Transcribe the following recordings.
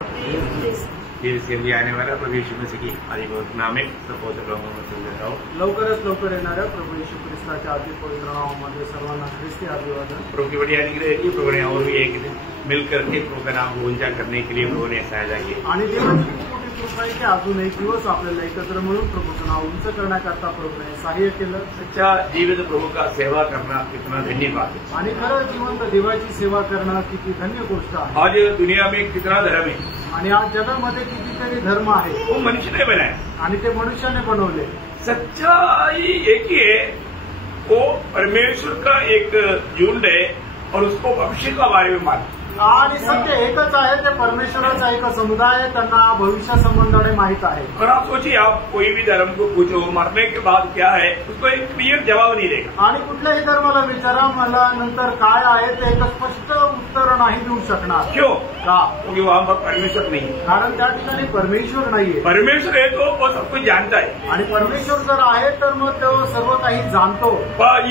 इसके लिए आने वाला प्रभु यीशु मसीह की आदिघोषणा में लवकरच लवकर येणाऱ्या प्रभु येशू ख्रिस्ताच्या अति पवित्र नावामध्ये सर्वांना ख्रिस्ती अभिवादन। प्रभु की बड़ी अनुग्रह की प्रभु ने और भी एक दिन मिलकर के प्रभु का नाम ऊंचा करने के लिए प्रभु ने सहायता की आणि देवाची मोठी कृपा आहे की अजून एक दिवस आपल्याला एकत्र मिळून प्रभुचं नाव उंच करण्याकरता प्रभूने सहाय्य केलं। सच्चा जीवित प्रभु का सेवा करना कितना धन्यवाद है आणि खरं जिवंत देवाची सेवा करणं किती धन्य गोष्ट आहे। आज दुनिया में कितना धर्म है आणि आज जगामध्ये कितीतरी धर्म आहे, वो मनुष्य ने बनाया आणि ते मनुष्याने बनवले। सच्चाई एक ही है, वो परमेश्वर का एक झुंड है और उसको भविष्य का बारे में मालूम। आणि सत्य एकच आहे, ते परमेश्वराचा एक समुदाय आहे, त्यांना भविष्य संबंधाने माहित आहे। और आप सोचिए, आप कोई भी धर्म को पूछो मरने के बाद क्या है, उसको एक क्लियर जवाब नहीं देगा। आणि कुठल्याही धर्माला विचारा मला नंतर काय आहे ते एक स्पष्ट उत्तर नाही देऊ शकणार। क्यों? का? क्योंकि वहां पर परमेश्वर नहीं है। कारण त्या ठिकाणी परमेश्वर नाहीये। परमेश्वर है तो वो सब कुछ जानता है, आणि परमेश्वर जर आहे तर मग तो सर्व काही जाणतो।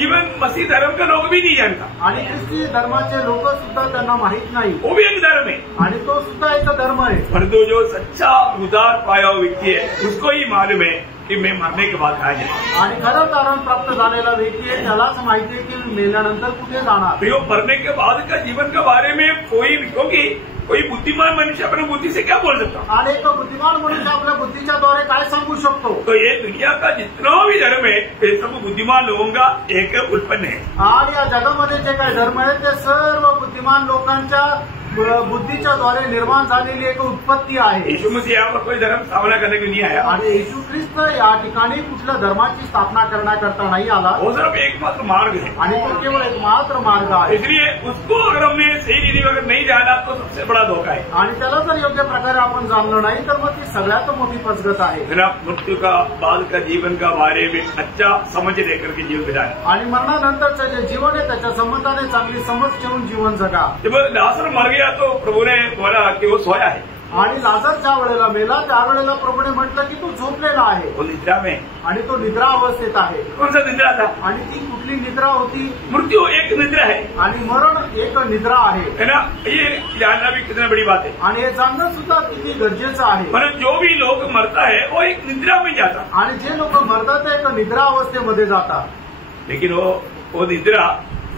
इवन मसीह धर्म का लोग भी नहीं जानता, आणि ख्रिस्ती धर्माचे लोक सुद्धा त्यांना माहित नाही, वो भी एक धर्म है। आणि तो सुद्धा एक धर्म आहे। परंतु जो सच्चा उद्धार पाया हुआ व्यक्ति है उसको ही मालूम है कि मैं मरने के बाद कहाँ जाऊँ। आणि खरं तारण प्राप्त झालेला व्यक्ती आहे त्यालाच माहिती आहे की मेल्यानंतर कुठे जाणार। तो मरने के बाद का जीवन के बारे में क्योंकि कोई बुद्धिमान मनुष्य अपने बुद्धि से क्या बोल सकता। आणि एक बुद्धिमान मनुष्य आपल्या बुद्धीच्या द्वारे काय सांगू शकतो। तो ये दुनिया का जितना भी धर्म है ये सब बुद्धिमान लोगों का एक उत्पन्न है। आणि या जगामध्ये जे काही धर्म आहे ते सर्व बुद्धिमान लोकांच्या बुद्धीच्या द्वारे निर्माण झालेली एक उत्पत्ती आहे। यीशु मसीह यहाँ पर कोई धर्म स्थापना करने के लिए नहीं आया, आणि येशू ख्रिस्त या ठिकाणी कुठल्या धर्माची स्थापना करण्याकरता नाही आला। वो सिर्फ एकमात्र मार्ग है, आणि तो केवळ एक मात्र मार्ग आहे। इसलिए उसको अगर हमने सही रीति में अगर नहीं जाना तो सबसे बड़ा धोखा है। आणि त्याला जर योग्य प्रकारे आपण जाणलं नाही तर मग ती सगळ्यात मोठी फसगत आहे। मृत्यू का बाद का जीवन का बारे में अच्छा समझ लेकर के जीवन बिताना, आणि मरणानंतरचं जे जीवन आहे त्याच्या संबंधाने चांगली समज ठेवून जीवन जगा। जब लाजर मर गया तो प्रभु ने बोला कि वो सोया है, आणि लाजर ज्या वेळेला मेला त्यावेळेला प्रभूने म्हटलं की तू झोपलेला आहे, वो निद्रा में। आणि तो निद्रा अवस्थेत आहे। कौन सा निद्रा था? आणि ती कुठली निद्रा होती? मृत्यू एक निद्रा है, आणि मरण एक निद्रा आहे, है ना। ये जानना भी कितना बड़ी बात है, आणि हे जाणणं सुद्धा किती गरजेचं आहे। पर जो भी लोग मरता है वो एक निद्रा में जाता, आणि जे लोक मरतात ते एक निद्रा अवस्थेमध्ये जातात। लेकिन वो निद्रा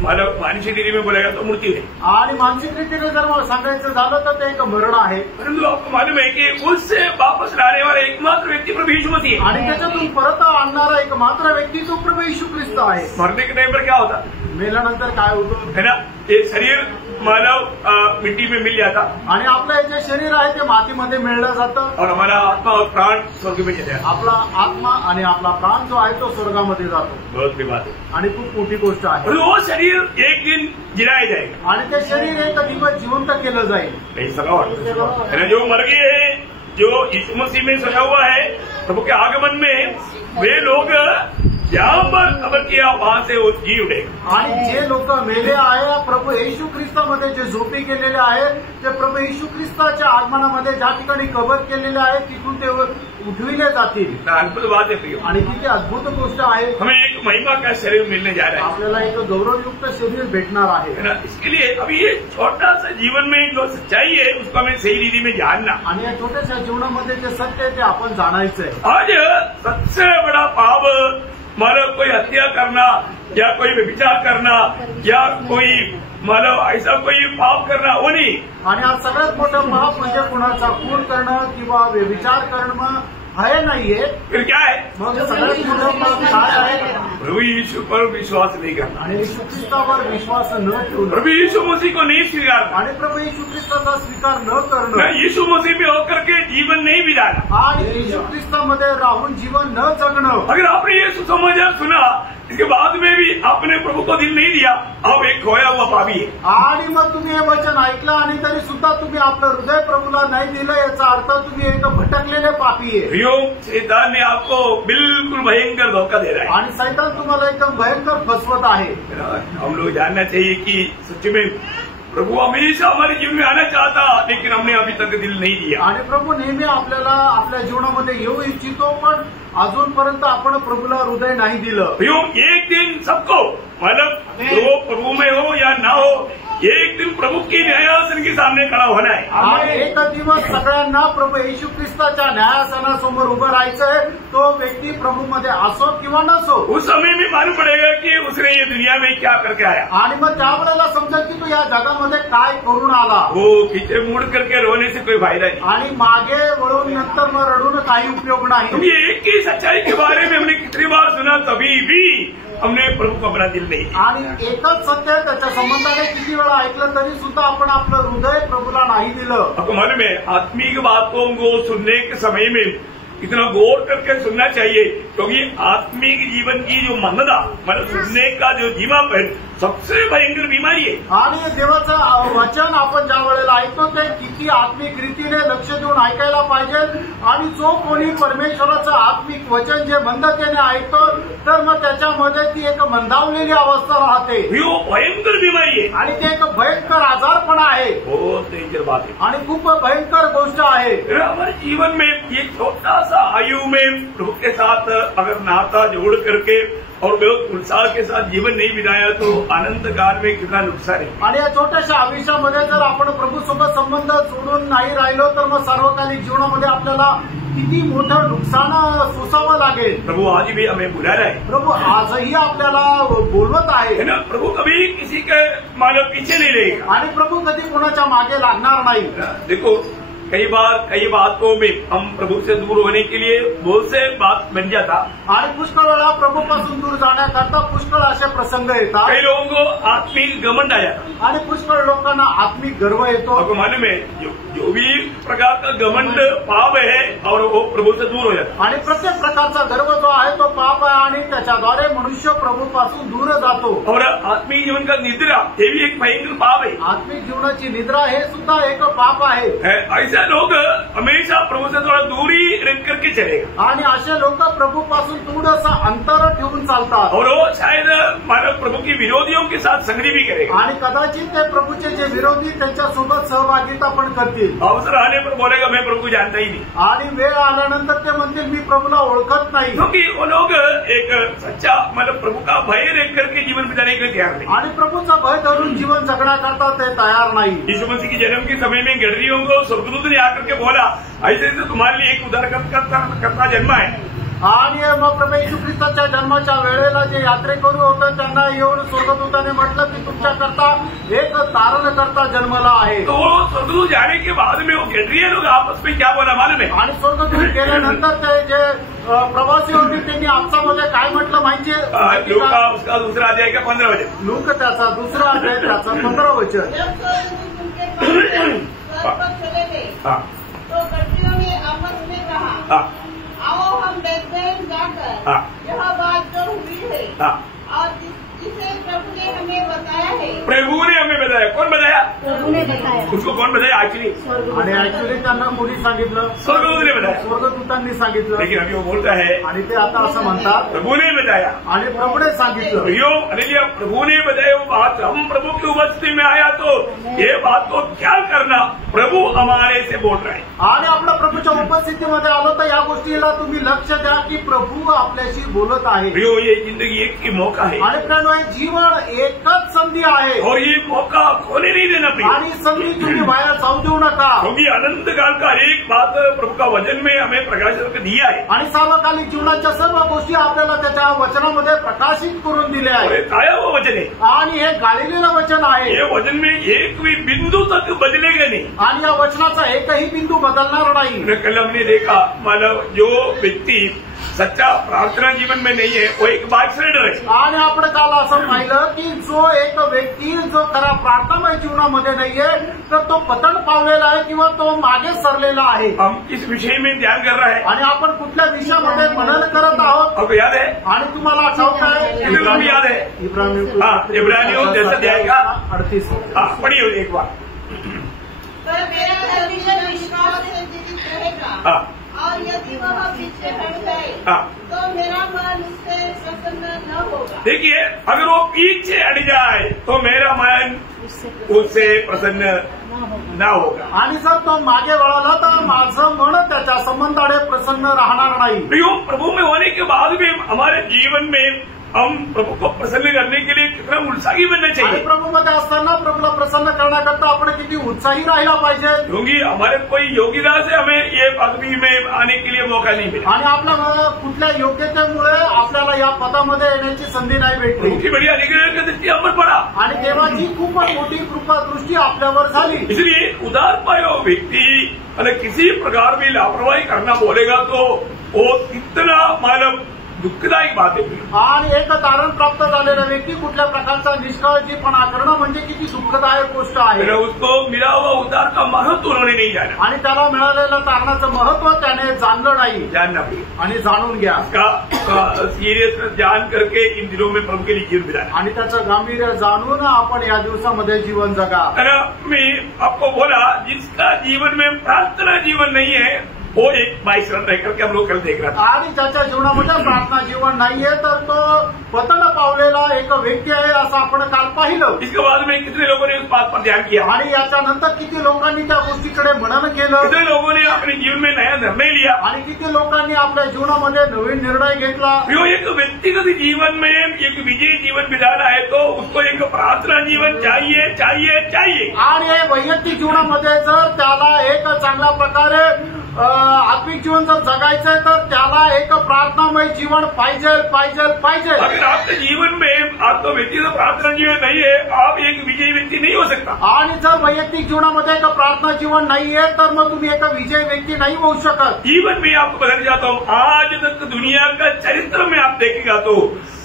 मतलब मानसिक रीति में बोलेगा तो मृत्यू है, आणि मानसिक रीतीने जर मला सांगायचं झालं तर ते एक मरण आहे। परंतु आपको मालूम है कि उससे वापस लाने वाला एकमात्र व्यक्ति प्रभु यीशु मसीह है। आणि त्याच्यातून परत आणणारा एक मात्र व्यक्ती तो प्रभू येशू ख्रिस्त आहे। मरने के टाइम पर क्या होता मेल्यानंतर काय होतं, है ना, ये शरीर मानव मिट्टी में मिल जाता, आणि आपलं जे शरीर आहे ते मातीमध्ये मिळलं जातं, और हमारा आत्मा और प्राण स्वर्ग में चले जाता। आपला आत्मा आणि आपला प्राण जो आहे तो स्वर्गामध्ये जातो। बहुत बड़ी बात है, आणि खूप मोठी गोष्ट आहे। और वो शरीर एक दिन गिराया जाएगा, आणि ते शरीर एक दिवस जिवंत केलं जाईल। कहीं सगा है ना। जो मर गए हैं, जो यीशु मसीह में सजा हुआ है प्रभु के आगमन में, वे लोग जहाँ पर कब्र किया वहां से वो जी उठे। आणि जे लोक मेले आहे प्रभू येशू ख्रिस्तामध्ये जे झोपी गेलेले आहे ते प्रभू येशू ख्रिस्ताच्या आगमनामध्ये ज्या ठिकाणी कबर केलेले आहे तिथून ते उठविले जातील। अद्भुत बात है प्रिय, आणि किती अद्भुत गोष्ट आहे। हमें एक महिमा का शरीर मिलने जा रहा है, आपल्याला एक गौरवयुक्त शरीर भेटणार आहे, है ना। इसके लिए अभी ये छोटा सा जीवन में जो सच्चाई है उसको हमें सही रीति में जानना। आणि या छोट्याशा जीवनामध्ये जे सत्य आहे ते आपण जाणायचंय। आज सबसे बड़ा पाप मतलब कोई हत्या करना या कोई व्यभिचार करना या कोई मतलब ऐसा कोई पाप करना वो नहीं। आणि आज सगळ्यात मोठं पाप म्हणजे कुणाचा खून करणं किंवा व्यभिचार करणं आहे नाहीये। फिर क्या है? मग सगळ्यात मोठं पाप काय आहे? प्रभु यीशु पर विश्वास नहीं करना, आणि येशू ख्रिस्तावर विश्वास न ठेवणं, प्रभु यीशु मसीह को नहीं स्वीकारना, आणि प्रभु येशू ख्रिस्ताचा स्वीकार न करणं, यीशु मसीह में होकर के जीवन नहीं बिताना, आणि येशू ख्रिस्तामध्ये राहून जीवन न जगणं। अगर आपने ये सुसमाचार सुना इसके बाद में भी आपने प्रभु को दिल नहीं दिया, अब एक खोया हुआ पापी है। आणि मग तुम्ही हे वचन ऐकलं आणि तरी सुद्धा तुम्ही आपलं हृदय प्रभूला नाही दिलं, याचा अर्थ तुम्ही एक भटकलेले पापी आहे। शैतान ने आपको बिल्कुल भयंकर धोखा दे रहा है, आणि शैतान तुम्हाला एकदम भयंकर फसवत आहे। हम लोग जानना चाहिए कि सच में प्रभु हमेशा हमारे जीवन में आना चाहता, लेकिन हमने अभी तक दिल नहीं दिया। आणि प्रभू नेहमी आपल्याला आपल्या जीवनामध्ये येऊ इच्छितो, पण अजूनपर्यंत आपण प्रभूला हृदय नाही दिलं। एक दिन सबको मतलब जो प्रभु में हो या ना हो एक दिन प्रभु के न्यायासन के सामने खड़ा होना है। आणि एक दिवस सगळ्यांना प्रभु येशू ख्रिस्ताच्या न्यायासनासमोर उभं राहायचंय, तो व्यक्ती प्रभूमध्ये असो किंवा नसो। उस समय में मालूम पड़ेगा कि उसने ये दुनिया में क्या करके आया। आणि मग त्यावेळेला समजेल की तो या जगामध्ये काय करून आला। वो पीछे मुड़ करके रोने से कोई फायदा नहीं। आणि मागे वळून नंतर मग रडून काही उपयोग नाही। क्योंकि एक ही सच्चाई के बारे में हमने कितनी बार सुना, तभी भी हमने प्रभु को अपना दिल नहीं दिया। आणि एकच सत्य आहे, त्याच्या संबंधाने किती वेळा ऐकलं तरी सुद्धा आपण आपलं हृदय प्रभूला नाही दिलं। आपको मालूम है, आत्मिक बातों को सुनने के समय में इतना गौर करके सुनना चाहिए, क्योंकि आत्मिक जीवन की जो मन्नता, मतलब सुनने का जो जीवापन सबसे भयंकर बीमारी है। आणि देवाचं वचन आपण ज्या वेळेला ऐकतो ते किती आत्मिक रीतीने लक्ष देऊन ऐकायला पाहिजे। आणि जो कोणी परमेश्वराचं आत्मिक वचन जे मंदतेने ऐकतो, तर मग त्याच्यामध्ये ती एक मंदावलेली अवस्था राहते। वो भयंकर बीमारी है आणि ते एक भयंकर आजारपण आहे, बहुत डेंजर बात है आणि खूप भयंकर गोष्ट आहे। हमारे जीवन में ये छोटा सा आयु में प्रभु के साथ अगर नाता जोड़ करके और बहुत उत्साह के साथ जीवन नहीं बिताया तो अनंत काल में कितना नुकसान है। आणि या छोट्याशा आयुष्यामध्ये जर आपण प्रभूसोबत संबंध जोडून नाही राहिलो, तर मग सार्वकालिक जीवनामध्ये आपल्याला किती मोठं नुकसान सोसावं लागेल। प्रभु आज भी हमें बुला रहा है। प्रभू आजही आपल्याला बोलवत आहे है ना। प्रभु कभी किसी के मानो पीछे नहीं रहेगा। आणि प्रभू कधी कोणाच्या मागे लागणार नाही। देखो, कई बार कई बातों में हम प्रभु से दूर होने के लिए बहुत से बात बन जाता। आणि पुष्कळ वेळा प्रभूपासून दूर जाण्याकरता पुष्कळ असे प्रसंग येतात। कई लोगों को आत्मिक घमंड आ जाता। आणि पुष्कळ लोकांना आत्मिक गर्व येतो। आपको मालूम है, जो भी प्रकार का घमंड पाप है और वो प्रभु से दूर हो जाता। आणि प्रत्येक प्रकारचा गर्व जो आहे तो पाप आहे, आणि त्याच्याद्वारे मनुष्य प्रभूपासून दूर जातो। और आत्मिक जीवन का निद्रा, ये भी एक भयंकर पाप है। आत्मिक जीवनाची निद्रा हे सुद्धा एक पाप आहे। ऐसा लोग हमेशा प्रभु से थोड़ा दूरी रख करके चलेगा। आणि असे लोक प्रभूपासून थोडंसं अंतर ठेवून चालतात। और वो शायद मानव प्रभु की विरोधियों के साथ संगती भी करेगा। आणि कदाचित ते प्रभूचे जे विरोधी त्यांच्यासोबत सहभागिता पण करतील। अवसर आने पर बोलेगा मैं प्रभु को जानता ही नहीं। आणि वेळ आल्यानंतर ते म्हणतील मी प्रभूला ओळखत नाही। क्योंकि वो लोग एक सच्चा मतलब प्रभु का भय रख करके जीवन बिताने के लिए तैयार नहीं। आणि प्रभूचा भय धरून जीवन जगण्याकरता ते तयार नाही। यीशु मसीह के जन्म के समय में गडरियों को स्वर्गदूत ने आकर के बोला, ऐसे तो तुम्हारे लिए एक उद्धारकर्ता जन्म है। आणि मग प्रभू येशू ख्रिस्ताच्या जन्माच्या वेळेला जे यात्रेकरू होतं त्यांना येऊन स्वर्गदूताने म्हटलं की तुमच्याकरता एक तारणकर्ता जन्मला आहे। तो स्वर्गदूत जाने के बाद में वो गडरिये लोग आपस में क्या बोला मालूम है? आणि स्वर्गदूत गेल्यानंतर ते जे प्रवासी होते त्यांनी आपसामध्ये काय म्हटलं माहितीये? लूका उसका दूसरा अध्याय का 15 वचन। लूक त्याचा दुसरा अध्याय त्याचा 15 वचन। हाँ, तो गडरियों ने आपस में कहा, हाँ, आओ हम बेथलेहम जाकर हाँ, यह बात जो हुई है हाँ। और जिसे प्रभु ने हमें बताया है। प्रभु ने हमें बताया। कौन बताया? प्रभु ने बताया। उसको कौन बताया? एक्चुअली आणि ऍक्च्युली त्यांना कोणी सांगितलं? स्वर्गदूत ने बताया। स्वर्गदूतांनी सांगितलं। लेकिन अभी वो बोलता है आणि ते आता असं म्हणतात प्रभु ने बताया। आणि प्रभूने सांगितलं। प्रियो, हालेलुया, प्रभु ने बताया वो बात, हम प्रभु की उपस्थिति में आया तो ये बात को क्या करना, प्रभु हमारे से बोल रहे हैं। आणि आपल्या प्रभूच्या उपस्थितीमध्ये आलो तर या गोष्टीला तुम्ही लक्ष द्या की प्रभू आपल्याशी बोलत आहे। प्रियो, ये जिंदगी एक की मौका है आणि प्रियो, हे जीवन एकच संधी आहे और ये मौका खोने नहीं देना प्रियो। आणि संधी तुम्ही वाया जाऊ देऊ नका। क्योंकि अनंत काल का एक बात प्रभु का वचन में हमें प्रकाशित करके दिया है। आणि सार्वकालिक जीवनाच्या सर्व गोष्टी आपल्याला त्याच्या वचनामध्ये प्रकाशित करून दिल्या और आहे। ये ताया हुआ वचन है। आणि हे गाळलेलं वचन आहे। ये वचन में एक भी बिंदु तक बदलेगा नहीं। आणि या वचनाचा एकही बिंदू बदलणार नाही। कल हमने देखा, मतलब जो व्यक्ति सच्चा प्रार्थना जीवन में नहीं है वो एक बाइकराइडर है। आणि आपण काल असं पाहिलं की जो एक व्यक्ती जो खरा प्रार्थनामय जीवनामध्ये नाहीये तर तो पतन पावलेला आहे किंवा तो मागे सरलेला आहे। हम किस विषय में ध्यान कर रहा है? आणि आपण कुठल्या विषयामध्ये मनन करत आहोत? आपको याद है? आणि तुम्हाला आठवत आहे? कितने लोग याद है? इब्रानियों जैसा अध्याय का 38। हाँ, पढ़िए एक बार। पर मेरा हृदय विश्वास से जीवित रहेगा, हाँ, और यदि वह पीछे हट जाए हाँ। तो मेरा मन उससे प्रसन्न न होगा। देखिए, अगर वो पीछे हट जाए तो मेरा मन उससे प्रसन्न न होगा। आणि जर तो मागे वळाला तर माझं मन त्याच्या संबंधाने प्रसन्न राहणार नाही। प्रियो, प्रभु में होने के बाद भी हमारे जीवन में हम प्रभु को प्रसन्न करने के लिए कितना उत्साही बनना आणि चाहिए, प्रभूमध्ये असताना प्रभूला प्रसन्न करण्याकरता आपण किती उत्साही राहिला पाहिजे. क्योंकि हमारे कोई योग्यता से हमें ये पदवी में आने के लिए मौका नहीं मिला. आणि आपल्या कुठल्या योग्यतेमुळे आपल्याला या पदामध्ये येण्याची संधी नाही भेटली. प्रभु की बड़ी अनुग्रह की दृष्टि हम पर पड़ा, आणि देवाची खूपच मोठी कृपा दृष्टी आपल्यावर झाली. इसलिए उदार पायो व्यक्ति अगर किसी प्रकार भी लापरवाही करना बोलेगा तो वो इतना मानव दुःखदायक बात है. आणि एक तारण प्राप्त झालेला व्यक्ती कुठल्या प्रकारचा निष्काळजीपणा करणं म्हणजे किती दुःखदायक गोष्ट आहे. फिर उसको मिला हुआ उद्धार का महत्व उन्होंने नहीं जाना. आणि त्याला मिळालेलं तारणाचं महत्व त्याने जाणलं नाही. जानना पड़ेगा, आणि जाणून घ्या. इसका सीरियस जान करके इन दिनों में प्रभु के लिए जीवन बिताना. आणि त्याचं गांभीर्य जाणून आपण या दिवसामध्ये जीवन जगा. मैं आपको बोला जिसका जीवन में प्रार्थना जीवन नहीं है वो एक बाईसरण रह करके हम लोग कल देख रहा था. आणि ज्याच्या जीवनामध्ये प्रार्थना जीवन नाहीये तर तो पतन पावलेला एक व्यक्ती आहे असं आपण काल पाहिलं. इसके बाद में कितने लोगों ने उस बात पर ध्यान किया, आणि याच्यानंतर किती लोकांनी त्या गोष्टीकडे मनन केलं, कितने लोगों ने अपने जीवन में नया निर्णय लिया, आणि किती लोकांनी आपल्या जीवनामध्ये नवीन निर्णय घेतला. जो एक व्यक्तिगत जीवन में एक विजयी जीवन बिताना है तो उसको एक प्रार्थना जीवन चाहिए चाहिए चाहिए. आणि वैयक्तिक जीवनामध्ये जर त्याला एक चांगल्या प्रकारे आत्मिक जीवन जर जगायचंय तर त्याला एक प्रार्थनामय जीवन पाहिजे पाहिजे पाहिजे. अगर आपके जीवन में आपका व्यक्तिगत प्रार्थना जीवन नहीं है आप एक विजयी व्यक्ति नहीं हो सकता. आणि जर वैयक्तिक जीवनामध्ये एक प्रार्थना जीवन नाहीये तर मग तुम्ही एक विजयी व्यक्ती नाही होऊ शकत. जीवन में आपको बताना चाहता हूँ आज तक दुनिया का चरित्र में आप देखेगा तो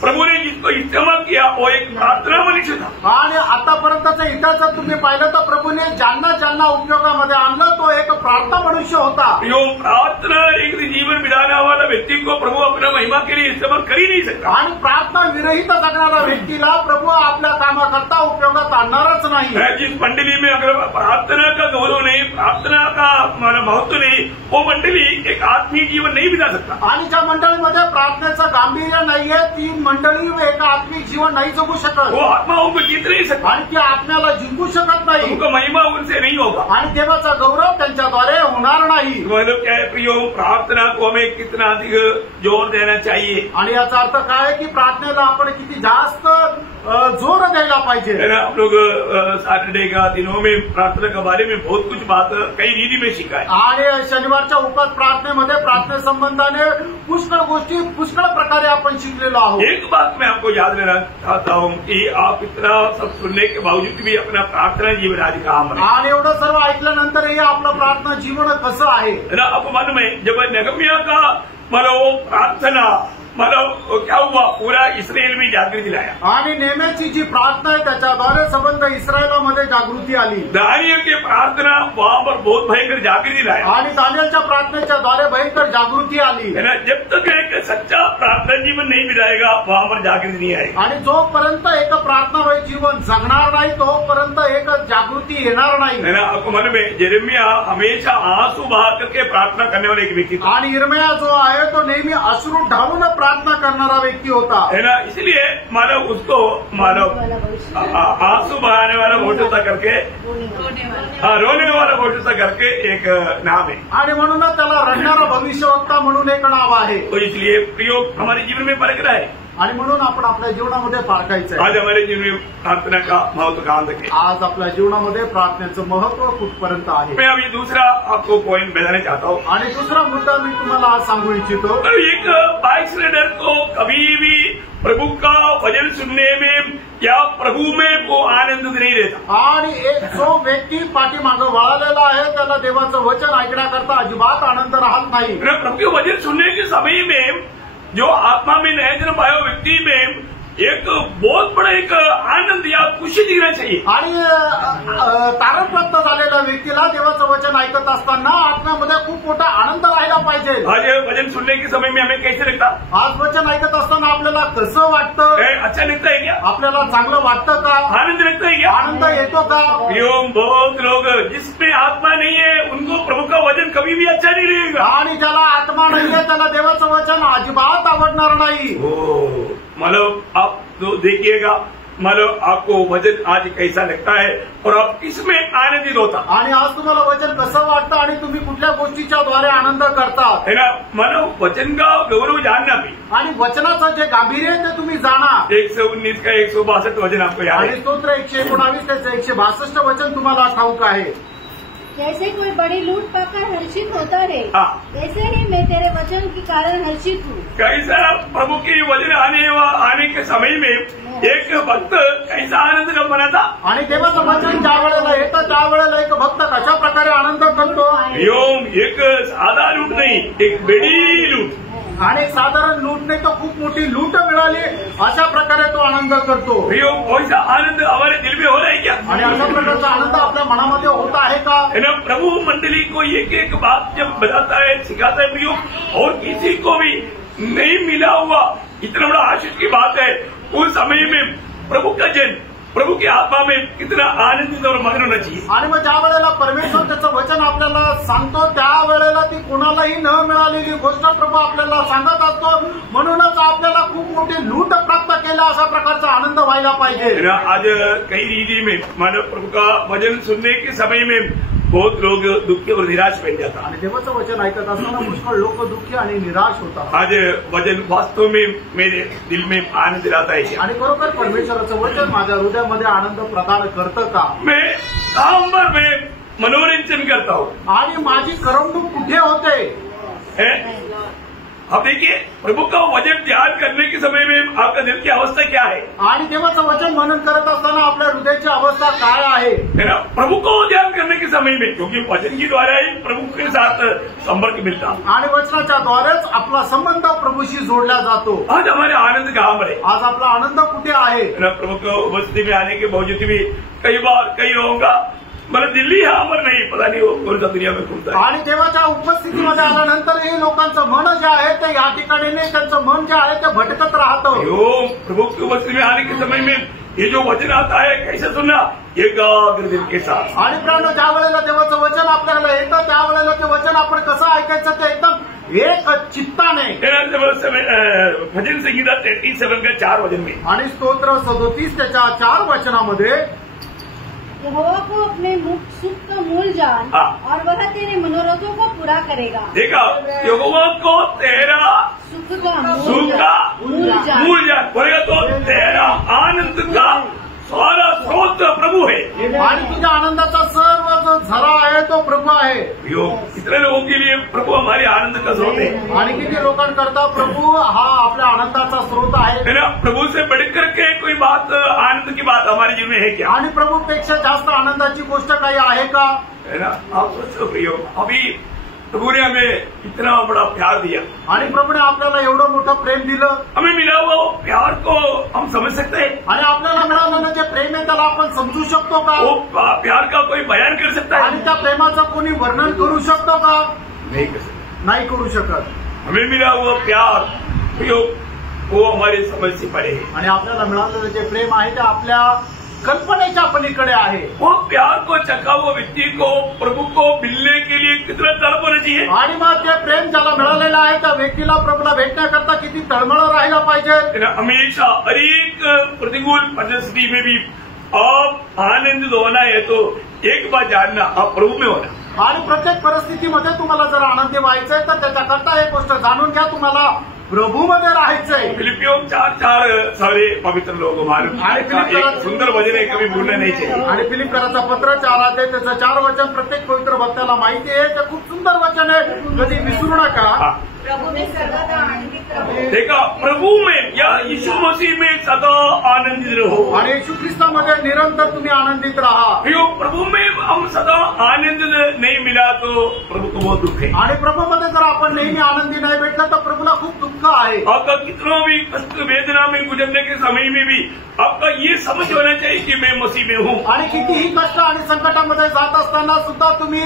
प्रभु ने जिसको इस्तेमाल किया वो एक प्रार्थना मनुष्य था. आणि आतापर्यंतचा इतिहास जर तुम्ही पाहिलं तर प्रभूने ज्यांना ज्यांना उपयोगामध्ये आणलं तो एक प्रार्थना मनुष्य होता. जो प्रार्थना एक जीवन बिताने वाला व्यक्ति को प्रभु अपना महिमा के लिए इस्तेमाल कर ही नहीं सकता. आणि प्रार्थना विरहित जगणाऱ्या व्यक्तीला प्रभू आपल्या कामाकरता उपयोगात आणणारच नाही. जिस मंडली में अगर प्रार्थना का गौरव नहीं, प्रार्थना का महत्व नहीं, वो मंडली एक आत्मीय जीवन नहीं बिता सकता. आणि ज्या मंडळीमध्ये प्रार्थनेचं गांभीर्य नाहीये ती मंडळी एक आत्मिक जीवन नाही जगू शकत. वो आत्माओं को जीत नहीं सकता. आणि ती आत्म्याला जिंकू शकत नाही. उनका महिमा उनसे नहीं होगा. आणि देवाचा गौरव त्यांच्याद्वारे होणार नाही. मतलब क्या है प्रियो, प्रार्थना को हमें कितना अधिक जोर देना चाहिए. आणि याचा अर्थ काय आहे की प्रार्थनेला आपण किती जास्त जोर द्यायला पाहिजे. हम लोग सैटरडे का दिनों में प्रार्थना के बारे में बहुत कुछ बात कई रीति में सीखा है. आणि शनिवारच्या उपास प्रार्थनेमध्ये प्रार्थने संबंधाने पुष्कळ गोष्टी पुष्कळ प्रकारे आपण शिकलेलो आहोत. एक बात मैं आपको याद देना चाहता हूँ कि आप इतना सब सुनने के बावजूद भी अपना प्रार्थना जीवन आदि काम है. आणि एवढं सर्व ऐकल्यानंतरही आपलं प्रार्थना जीवन कसं आहे. अब मन में जब नगम्या का मतलब प्रार्थना मतलब क्या हुआ पूरा इसराइल में जागृति लाया. आणि नेहमीची जी प्रार्थना आहे त्याच्याद्वारे संबंध इस्रायलामध्ये जागृती आली. दानियल की प्रार्थना वहां पर बहुत भयंकर जागृति लाया. आणि दानियलच्या प्रार्थनेच्या द्वारे भयंकर जागृती आली. है ना. जब तक एक सच्चा प्रार्थना जीवन नहीं बिताएगा वहां पर जागृति नहीं आएगी. आणि जोपर्यंत एक प्रार्थनामय जीवन जगणार नाही तोपर्यंत एक जागृती येणार नाही. है ना. आपको मन में यिर्मयाह हमेशा आंसू बहा करके प्रार्थना करने वाले एक व्यक्ति था. आणि यिर्मयाह जो आहे तो नेहमी अश्रू ढाळून प्रार्थना करणारा व्यक्ती होता. है ना. इसलिए मानव उसको मानव आंसू बहाने वाला घोषणा करके रोने वाला घोषणा करके एक नाम है. आणि म्हणूनच त्याला रडणारा भविष्यवक्ता म्हणून एक नाव आहे. तो इसलिए प्रयोग हमारे जीवन में परख रहा है. आणि म्हणून आपण आपल्या जीवनामध्ये पारखायचं आहे. आज हमारे जीवन में प्रार्थना का महत्व कहां तक है. आज आपल्या जीवनामध्ये प्रार्थनेचं महत्व कुठपर्यंत आहे. मैं अभी दूसरा आपको पॉइंट बताना चाहता हूँ. आणि दुसरा मुद्दा मी तुम्हाला आज सांगू इच्छितो. एक बाइक राइडर को कभी भी प्रभु का वचन सुनने में या प्रभु में वो आनंद नहीं रहता. आणि एक जो व्यक्ती पाठीमागं वळालेला आहे त्याला देवाचं वचन ऐकण्याकरता अजिबात आनंद राहत नाही. प्रभु के वचन सुनने के समय में जो आत्मा में नया जन्म आया व्यक्ति में एक बहुत बड़ा एक आनंद या खुशी दिखना चाहिए. आणि तारण प्राप्त झालेल्या व्यक्तीला देवाचं वचन ऐकत असताना आत्म्यामध्ये खूप मोठा आनंद राहिला पाहिजे. आज वचन सुनने के समय में हमें कैसे लगता. आज वचन ऐकत असताना आपल्याला कसं वाटतं. अच्छा लगता है क्या. आपल्याला चांगलं वाटतं का. आनंद लगता है क्या. आनंद येतो का. बहुत लोग जिसमें आत्मा नहीं है उनको प्रभु का वचन कभी भी अच्छा नहीं लगेगा. आणि ज्याला आत्मा नाहीये त्याला देवाचं वचन अजिबात आवडणार नाही. मतलब आप तो देखिएगा मतलब आपको वचन आज कैसा लगता है और आप किसमें आनंदित होता आणि आज तुम्हाला वचन कसं वाटतं आणि तुम्ही कुठल्या गोष्टीच्या द्वारे आनंद करता है ना। मतलब वचन का गौरव जानना भी। आणि वचनाचं जे गांभीर्य आहे ते तुम्ही जाणा। 119 का 162 वचन आपको याद आणि है। स्तोत्र 119 त्याचं 162 वचन तुम्हाला ठाऊक आहे। जैसे कोई बड़ी लूट पाकर हर्षित होता है, हाँ। ऐसे ही मैं तेरे वचन के कारण हर्षित हूँ। कैसा प्रभु की वचन आने के समय में एक भक्त कैसा आनंद मनाता। आणि देवाचं वचन ज्या वेळेला येतं त्यावेळेला एक भक्त कशा प्रकारे आनंद करतो। योम एक साधा लूट नहीं, एक बड़ी लूट। आणि एक साधारण लूट नाही तर खूप मोठी लूट मिळाली अशा प्रकारे तो आनंद करतो। वैसा आनंद हमारे दिल में हो रहा है क्या? आणि अशा प्रकारचा आनंद आपल्या मनामध्ये होत आहे का? है ना। प्रभु मंडली को एक एक बात जब बताता है, सिखाता है प्रियो, और किसी को भी नहीं मिला हुआ इतना बड़ा आशीष की बात है, उस समय में प्रभु का जन प्रभु की आत्मा में कितना आनंदित और मग्न होना चाहिए। आणि मग ज्या वेळेला परमेश्वर त्याचं वचन आपल्याला सांगतो त्यावेळेला ती कोणालाही न मिळालेली गोष्ट प्रभू आपल्याला सांगत असतो, म्हणूनच आपल्याला खूप मोठी लूट प्राप्त केला अशा प्रकारचा आनंद व्हायला पाहिजे। आज कई रीति में मानव प्रभु का वचन सुनने के समय में बहुत लोग दुखी और निराश बन जाता। आणि देवाचं वचन ऐकत असताना पुष्कळ लोक दुःखी आणि निराश होतात। आज वचन वास्तव में मेरे दिल में आनंद लाता है। आणि खरोखर परमेश्वराचं वचन माझ्या हृदयामध्ये आनंद प्रदान करतं का? मैं काम भर में मनोरंजन करता हूँ आणि माझी करमणूक कुठे होते? अब देखिए प्रभु का वचन ध्यान करने के समय में आपका दिल की अवस्था क्या है? आणि देवाचं वचन मनन करत असताना आपल्या हृदयाची अवस्था काय आहे? है ना। प्रभु को ध्यान करने के समय में, क्योंकि वचन के द्वारा ही प्रभु के साथ संपर्क मिलता आणि वचनाच्या द्वारेच आपला संबंध प्रभूशी जोडला जातो। आज हमारे आनंद कहाँ पर है? आज आपला आनंद कुठे आहे? प्रभु को उपस्थिति में आने के बावजूद भी कई बार कई होगा मतलब दिल्ली हा अमर नाही, पता नहीं वो कौन सा दुनिया में घूमता है। आणि देवाच्या उपस्थितीमध्ये आल्यानंतरही लोकांचं मन जे आहे ते या ठिकाणी नाही, त्यांचं मन जे आहे ते भटकत राहतं। प्रभु की उपस्थिति में आने के समय में ये जो वचन आता है कैसे सुनना, एकाग्र दिल के साथ। आणि प्राण ज्या वेळेला देवाचं वचन आपल्याला येतं त्यावेळेला ते वचन आपण कसं ऐकायचं ते एकदम एक चित्ताने। भजन संगीता 37 का 4 वचन में आणि स्तोत्र 37 त्याच्या 4 वचनामध्ये यहोवा को अपने सुख का मूल जान, और वह तेरे मनोरथों को पूरा करेगा। देखा, यहोवा को तेरा सुख का मूल जान बोलेगा तो तेरा आनंद का सारा स्रोत प्रभु है। आणि तुझ्या आनंदाचा सर्व जो झरा आहे तो प्रभू आहे। कितने लोगों के लिए प्रभु हमारे आनंद का स्रोत है। आणि किती लोकांकरता प्रभू हा आपल्या आनंदाचा स्रोत आहे ना। प्रभु से बढ़कर के कोई बात आनंद की बात हमारे जीवन में है क्या? आणि प्रभूपेक्षा जास्त आनंदाची गोष्ट काही आहे का? है ना। आप सोचो प्रियो, अभी प्रभु ने हमें इतना बड़ा प्यार दिया आणि प्रभूने आपल्याला एवढं मोठं प्रेम दिलं। हमें मिला हुआ वो प्यार को हम समझ सकते हैं? आणि आपल्याला मिळालेलं जे प्रेम आहे त्याला आपण समजू शकतो का? वो प्यार का कोई बयान कर सकता है? आणि त्या प्रेमाचं कोणी वर्णन करू शकतो का? नहीं कर सकता, नाही करू शकत। हमें मिला हुआ प्यार प्रियो वो हमारे समझ से परे है। आणि आपल्याला मिळालेलं जे प्रेम आहे ते आपल्या कल्पनेच्या पलीकडे आहे। वो प्यार को चखा हुआ व्यक्ति को प्रभु को मिलने के लिए कितना तड़प होना चाहिए? आणि मग ते प्रेम ज्याला मिळालेलं आहे त्या व्यक्तीला प्रभूला भेटण्याकरता किती तळमळ राहायला पाहिजे। हमेशा हर एक प्रतिकूल परिस्थिति में भी आप आनंदित होना है तो एक बात जानना, आप प्रभु में होना। आणि प्रत्येक परिस्थितीमध्ये तुम्हाला जर आनंदी व्हायचंय तर त्याच्याकरता एक गोष्ट जाणून घ्या, तुम्हाला प्रभूमध्ये राहायचंय। फिलिपियों 4:4 सारे पवित्र लोग मालूम एक सुंदर वचन है, कभी भूलना नहीं चाहिए। आणि फिलिपियराचं पत्र 4 अध्याय त्याचं 4 वचन प्रत्येक पवित्र भक्ताला माहिती आहे, ते खूप सुंदर वचन आहे, कधी विसरू नका। प्रभु में सर्वदा आनंदित रहो। देखा, प्रभु में या यीशु मसीह में सदा आनंदित रहो। आणि येशू ख्रिस्तामध्ये निरंतर तुम्ही आनंदित राहा। प्रभु में हम सदा आनंद नहीं मिला तो प्रभु को बहुत दुख है। आणि प्रभूमध्ये जर आपण नेहमी आनंदी नाही भेटला तर प्रभूला खूप दुःख आहे। आपका कितना भी कष्ट वेदना में गुजरने के समय में भी आपका ये समझ होना चाहिए कि मैं मसीह में हूँ। आणि कितीही कष्ट आणि संकटामध्ये जात असताना सुद्धा तुम्ही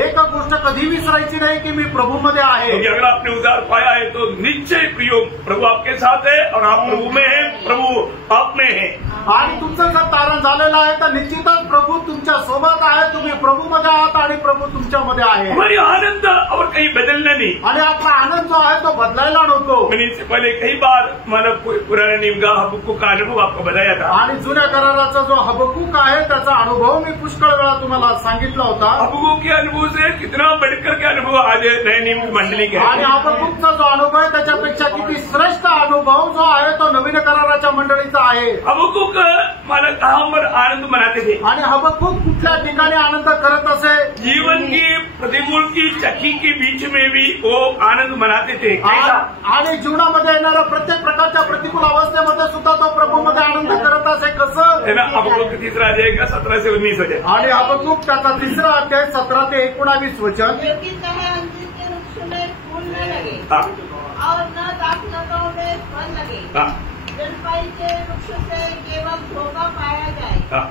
एक गोष्ट कधी विसरायची नाही की मी प्रभूमध्ये आहे। अगर आपने उद्धार पाया है तो निश्चय प्रियो, प्रभु आपके साथ है और आप प्रभु में हैं, प्रभु आप में हैं. आणि तुमचं जर तारण झालेलं आहे तर निश्चितच प्रभु तुमच्या सोबत आहे, तुम्ही प्रभूमध्ये आहात आणि प्रभू तुमच्यामध्ये आहे. हमारी आनंद और कहीं बदलना नहीं. आणि आपला आनंद जो आहे तो बदलायला नको. मैंने इससे पहले कई बार मतलब पुराने नियम का हबक्कुक का अनुभव आपको बताया था. आणि जुन्या कराराचा जो हबक्कुक आहे त्याचा अनुभव मी पुष्कळ वेळा तुम्हाला सांगितला होता. हबक्कुक के अनुभव से कितना बढ़कर के अनुभव आज नए नियम की मंडली के. आणि हबक्कुकचा जो अनुभव आहे त्याच्यापेक्षा किती श्रेष्ठ अनुभव जो आहे तो नवीन कराराच्या मंडळीचा आहे. हबक्कुक मला कहाँ पर आनंद मनाते थे. आणि हबक्कुक कुठल्या ठिकाणी आनंद करत असे. जीवन की प्रतिकूल की चक्की के बीच में भी वो आनंद मनाते थे. आणि जीवनामध्ये येणाऱ्या प्रत्येक प्रकारच्या प्रतिकूल अवस्थेमध्ये सुद्धा तो प्रभूमध्ये आनंद करत असे. कसं हबक्कुक तीसरा अध्याय का 17 से 19 वचन. आणि हबक्कुक त्याचा तिसरा अध्याय 17 ते 19 वचन. फूल न लगे हाँ. और न दाखलताओं में फल लगे. हाँ. जलपाई के वृक्ष से केवल धोखा पाया जाए. हाँ.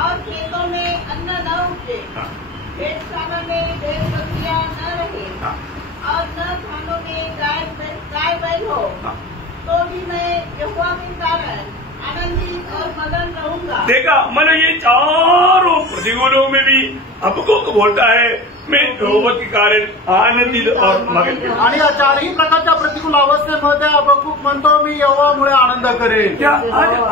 और खेतों में अन्न न उपजे. हाँ. भेड़शाला में भेड़ बकरियां न रहे. हाँ. और न खानों में गाय बैल हो. हाँ. तो भी मैं यहोवा के कारण आनंदित और मगन रहूंगा. देखा मन ये चारों प्रतिकूलों में भी हबक्कुक बोलता है मैं यहोवा के कारण आनंदित और मगन. आणि या चारही प्रकारच्या प्रतिकूल अवस्थेमध्ये हबक्कुक म्हणतो मी यहोवामुळे आनंद करेन. क्या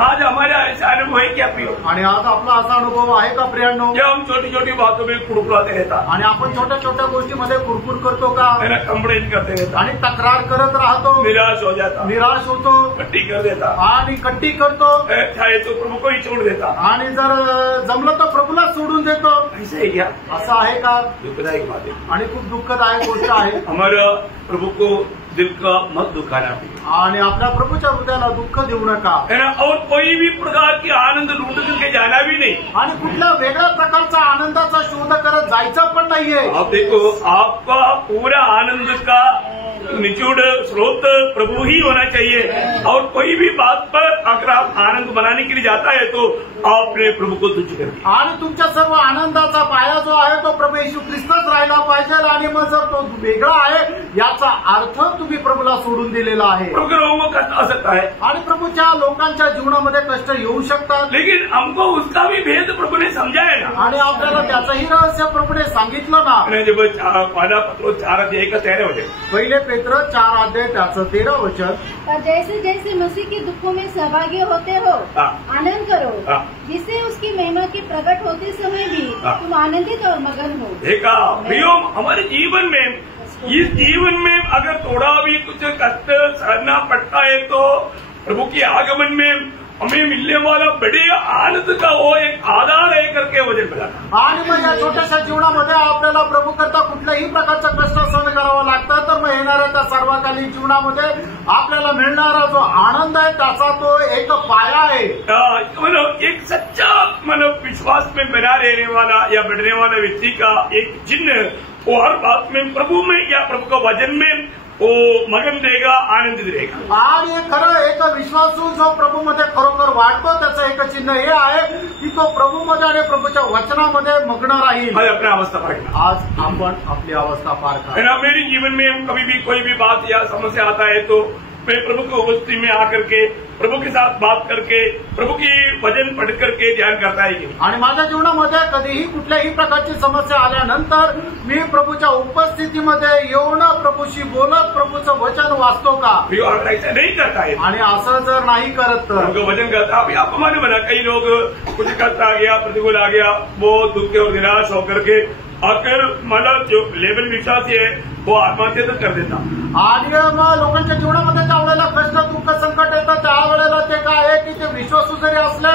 आज हमारा ऐसा अनुभव है क्या प्रियो. आणि आज आपला असा अनुभव आहे का प्रियांनो. क्या हम छोटी छोटी बातों में कुड़कुड़ाते रहता. आणि आपण छोट्या छोट्या गोष्टीमध्ये कुरकुर करतो का. कंप्लेन करते रहता. आणि तक्रार करत राहतो. निराश हो जाता. निराश होतो. कट्टी कर देता. आणि कट्टी करतो. चाहे तो प्रभु को ही छोड़ देता. आणि जर जमलं तर प्रभूला सोडून देतो. ऐसे है क्या. असं आहे का. दुखदायक बात है. आणि खूप दुःखदायक गोष्ट आहे. हमारा प्रभु को दिल का मत दुखाना. आणि आपल्या प्रभूच्या हृदयाला दुःख देऊ नका. है ना. और कोई भी प्रकार की आनंद लूट करके जाना भी नहीं. आणि कुठल्या वेगळ्या प्रकारचा आनंदाचा शोध करत जायचं पण नाहीये. आप देखो आपका पूरा आनंद का निचोड़ स्रोत प्रभु ही होना चाहिए. और कोई भी बात पर अगर आप आनंद बनाने के लिए जाता है तो आपने प्रभु को तुच्छ कर दिया. आणि तुमच्या सर्व आनंदाचा पाया जो आहे तो प्रभू येशू ख्रिस्तच राहिला पाहिजे. आणि मग जर तो वेगळा आहे याचा अर्थ तुम्ही प्रभूला सोडून दिलेला आहे. प्रभु के लोगों को कष्ट आ सकता है. आणि प्रभूच्या लोकांच्या जीवनामध्ये कष्ट येऊ शकतात. लेकिन हमको उसका भी भेद प्रभु ने समझाया ना. आणि आपल्याला त्याचंही रहस्य प्रभूने सांगितलं ना. जब पहिला पत्र 4 अध्याय का 13 वचन. पहिले पेत्र 4 अध्याय त्याचं 13 वचन. पर जैसे जैसे मसीह के दुखों में सहभागी होते हो आनंद करो. जिससे उसकी महिमा की प्रकट होते समय भी तुम आनंदित और मगन हो. देखा प्रियो हमारे जीवन में इस जीवन में अगर थोड़ा भी कुछ कष्ट सहना पड़ता है तो प्रभु के आगमन में हमें मिलने वाला बड़े आनंद का वो एक आधार है करके वचन बताता. आणि मग या छोट्याशा जीवनामध्ये आपल्याला प्रभू करता कुठल्याही प्रकारचं कष्ट सहन करावं लागतं. तर मग येणाऱ्या त्या सर्वकालीन जीवनामध्ये आपल्याला मिळणारा जो आनंद आहे त्याचा तो एक पाया आहे. मतलब एक सच्चा मतलब विश्वास में बना रहने वाला या बढ़ने वाला व्यक्ति का एक चिन्ह वो हर बात में प्रभु में या प्रभु का वचन में वो मगन देगा आनंदित रहेगा. आणि खरं एक विश्वासू जो प्रभूमध्ये खरोखर वाढतो त्याचं एक चिन्ह हे आहे की तो प्रभूमध्ये आणि प्रभूच्या वचनामध्ये मग्न राहील. आज अपनी अवस्था पार. आज आपण आपली अवस्था पार करा. मेरे जीवन में कभी भी कोई भी बात या समस्या आता है तो मैं प्रभु की उपस्थिति में आकर के प्रभु के साथ बात करके प्रभु की वचन पढ़ करके ध्यान करता है. आणि माझ्या जीवनामध्ये कधीही कुठल्याही प्रकारची समस्या आल्यानंतर मी प्रभूच्या उपस्थितीमध्ये येऊन प्रभूशी बोलत प्रभूचं वचन वाचतो का. ऐसा नहीं करता है. आणि असं जर नाही करत तर वचन करता. अभी आपको मालूम है ना कई लोग कुछ कष्ट आ गया प्रतिकूल आ गया वो दुख और निराश होकर के आखिर मला जो लेवल विश्वास है वो आत्महत्या तर कर देता. आणि मग लोकांच्या जीवनामध्ये ज्या वेळेला कष्ट दुःख संकट येतं त्यावेळेला ते काय आहे की ते विश्वासू जरी असले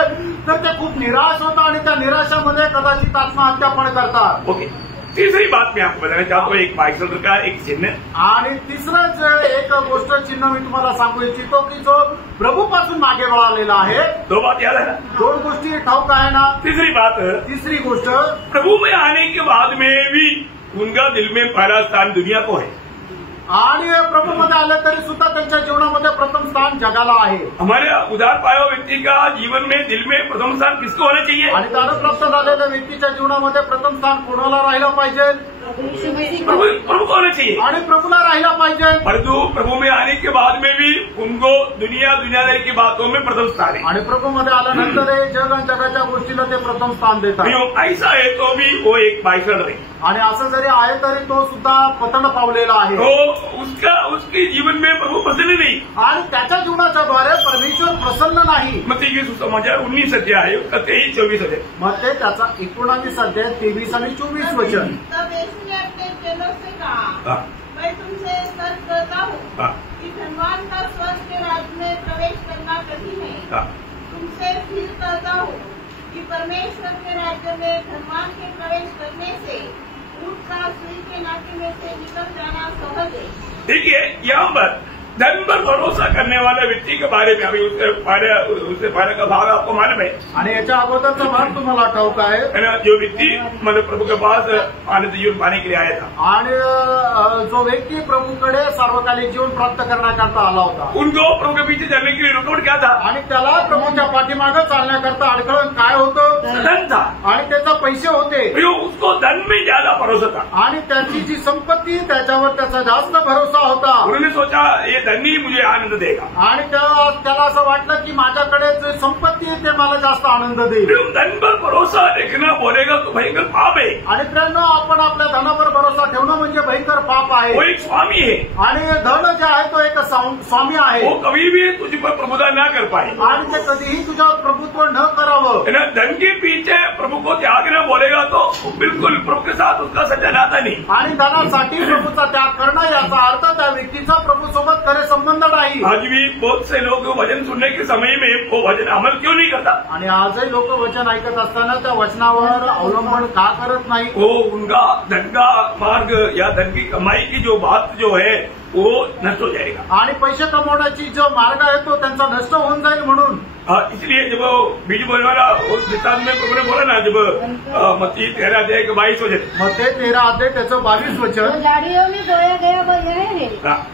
तर ते खूप निराश होतं आणि त्या निराशामध्ये कदाचित आत्महत्या पण करतात. ओके. तीसरी बात मैं आपको बताना चाहता हूँ एक बाइसिकल का एक चिन्ह. आणि तिसरंच एक गोष्ट चिन्ह मी तुम्हाला सांगू इच्छितो की जो प्रभूपासून मागे वळालेला आहे. 2 बात याद है ना. 2 गोष्टी ठाऊक आहे ना. तिसरी गोष्ट प्रभु में आने के बाद में भी उनका दिल में पहला स्थान दुनिया को है. आणि प्रभूमध्ये आले तरी सुद्धा त्यांच्या जीवनामध्ये प्रथम स्थान जगाला आहे. हमारे उधार पाया व्यक्ति का जीवन में दिल में प्रथम स्थान किसको होना चाहिए. आणि दानप्राप्त झालेल्या व्यक्तीच्या जीवनामध्ये प्रथम स्थान कोणाला राहिलं पाहिजे. प्रभु को होना चाहिए आणि प्रभूला राहिला पाहिजे. परंतु प्रभु में आने के बाद में भी उनको दुनियादारी की बातों में प्रथम स्थान है. आणि प्रभूमध्ये आल्यानंतर जग आणि जगाच्या गोष्टीला ते प्रथम स्थान देतात. ऐसा है तो भी वो एक बाइकल है. आणि असं जरी आहे तरी तो सुद्धा पतन पावलेला आहे. तो उसके जीवन में प्रभु प्रसन्न नहीं आणि त्याच्या जीवनाच्या द्वारे परमेश्वर प्रसन्न नाही. मग ते सुसमाचार 19 अध्याय आहे 23-24 अध्याय. मग ते त्याचा 19 अध्याय 23 आणि 24 वचन. तब यीशु ने अपने चेलों से कहा, मैं तुमसे सच कहता हूँ कि धनवान का स्वर्ग के राज्य में प्रवेश करना कठिन है. तुमसे फिर कहता हूँ कि परमेश्वर के राज्य में धनवान के प्रवेश करने से ऊँट का सुई के नाके में से निकल जाना सहज है. देखिए यहाँ पर धन पर भरोसा करने वाला व्यक्ति के बारे में अभी उससे पहले का भाग आपको मालूम है. आणि याच्या अगोदरचा भाग तुम्हाला ठाऊक आहे. जो व्यक्ति मतलब प्रभु के पास आनंद जीवन पाने के लिए आया था. आणि जो व्यक्ती प्रभूकडे सार्वकालिक जीवन प्राप्त करण्याकरता आला होता. उनको प्रभु के पीछे चलने के लिए रुकावट क्या था. आणि त्याला प्रभूच्या पाठीमागे चालण्याकरता अडखळण काय होतं. धन था. आणि त्याचा पैसे होते. उसको धन में ज्यादा भरोसा था. आणि त्याची जी संपत्ती त्याच्यावर त्याचा जास्त भरोसा होता. उन्होंने सोचा ये धन ही मुझे आनंद देगा. आणि त्याला असं वाटलं की माझ्याकडे जो संपत्ती आहे ते मला जास्त आनंद देईल. धन पर भरोसा रखना बोलेगा तो भयंकर पाप है. आणि प्रेरणा आपण आपल्या धनावर भरोसा ठेवणं म्हणजे भयंकर पाप आहे. वो एक स्वामी है. आणि धन जे आहे तो एक स्वामी आहे. वो कभी भी तुझ पर प्रभुता न कर पाए. आणि ते कधीही तुझ्यावर प्रभुत्व न करावं. धन के पीछे प्रभु को त्यागना बोलेगा तो बिल्कुल प्रभु के साथ उसका सच्चा नाता नहीं. आणि धनासाठी प्रभूचा त्याग करणं याचा अर्थ त्या व्यक्तीचा प्रभू सोबत खरे संबंध नाही. आज भी बहुत से लोग वचन सुनने के समय में वो वचन अमल क्यों नहीं करता. आणि आजही लोक वचन ऐकत असताना त्या वचनावर अवलंबन का करत नाही. वो उनका धन का मार्ग या धन की कमाई की जो बात जो है वो नष्ट हो जाएगा. आणि पैसे कमवण्याची जो मार्ग आहे तो त्यांचा नष्ट होऊन जाईल म्हणून. इसलिए जब बीज बोलने वाला उस दृष्टांत में प्रभु ने बोला ना जब मत्ती 13 अध्याय के 22 वचन. मत्ती 13 अध्याय त्याचं 22 वचन. झाड़ियों में बोया गया वो यह है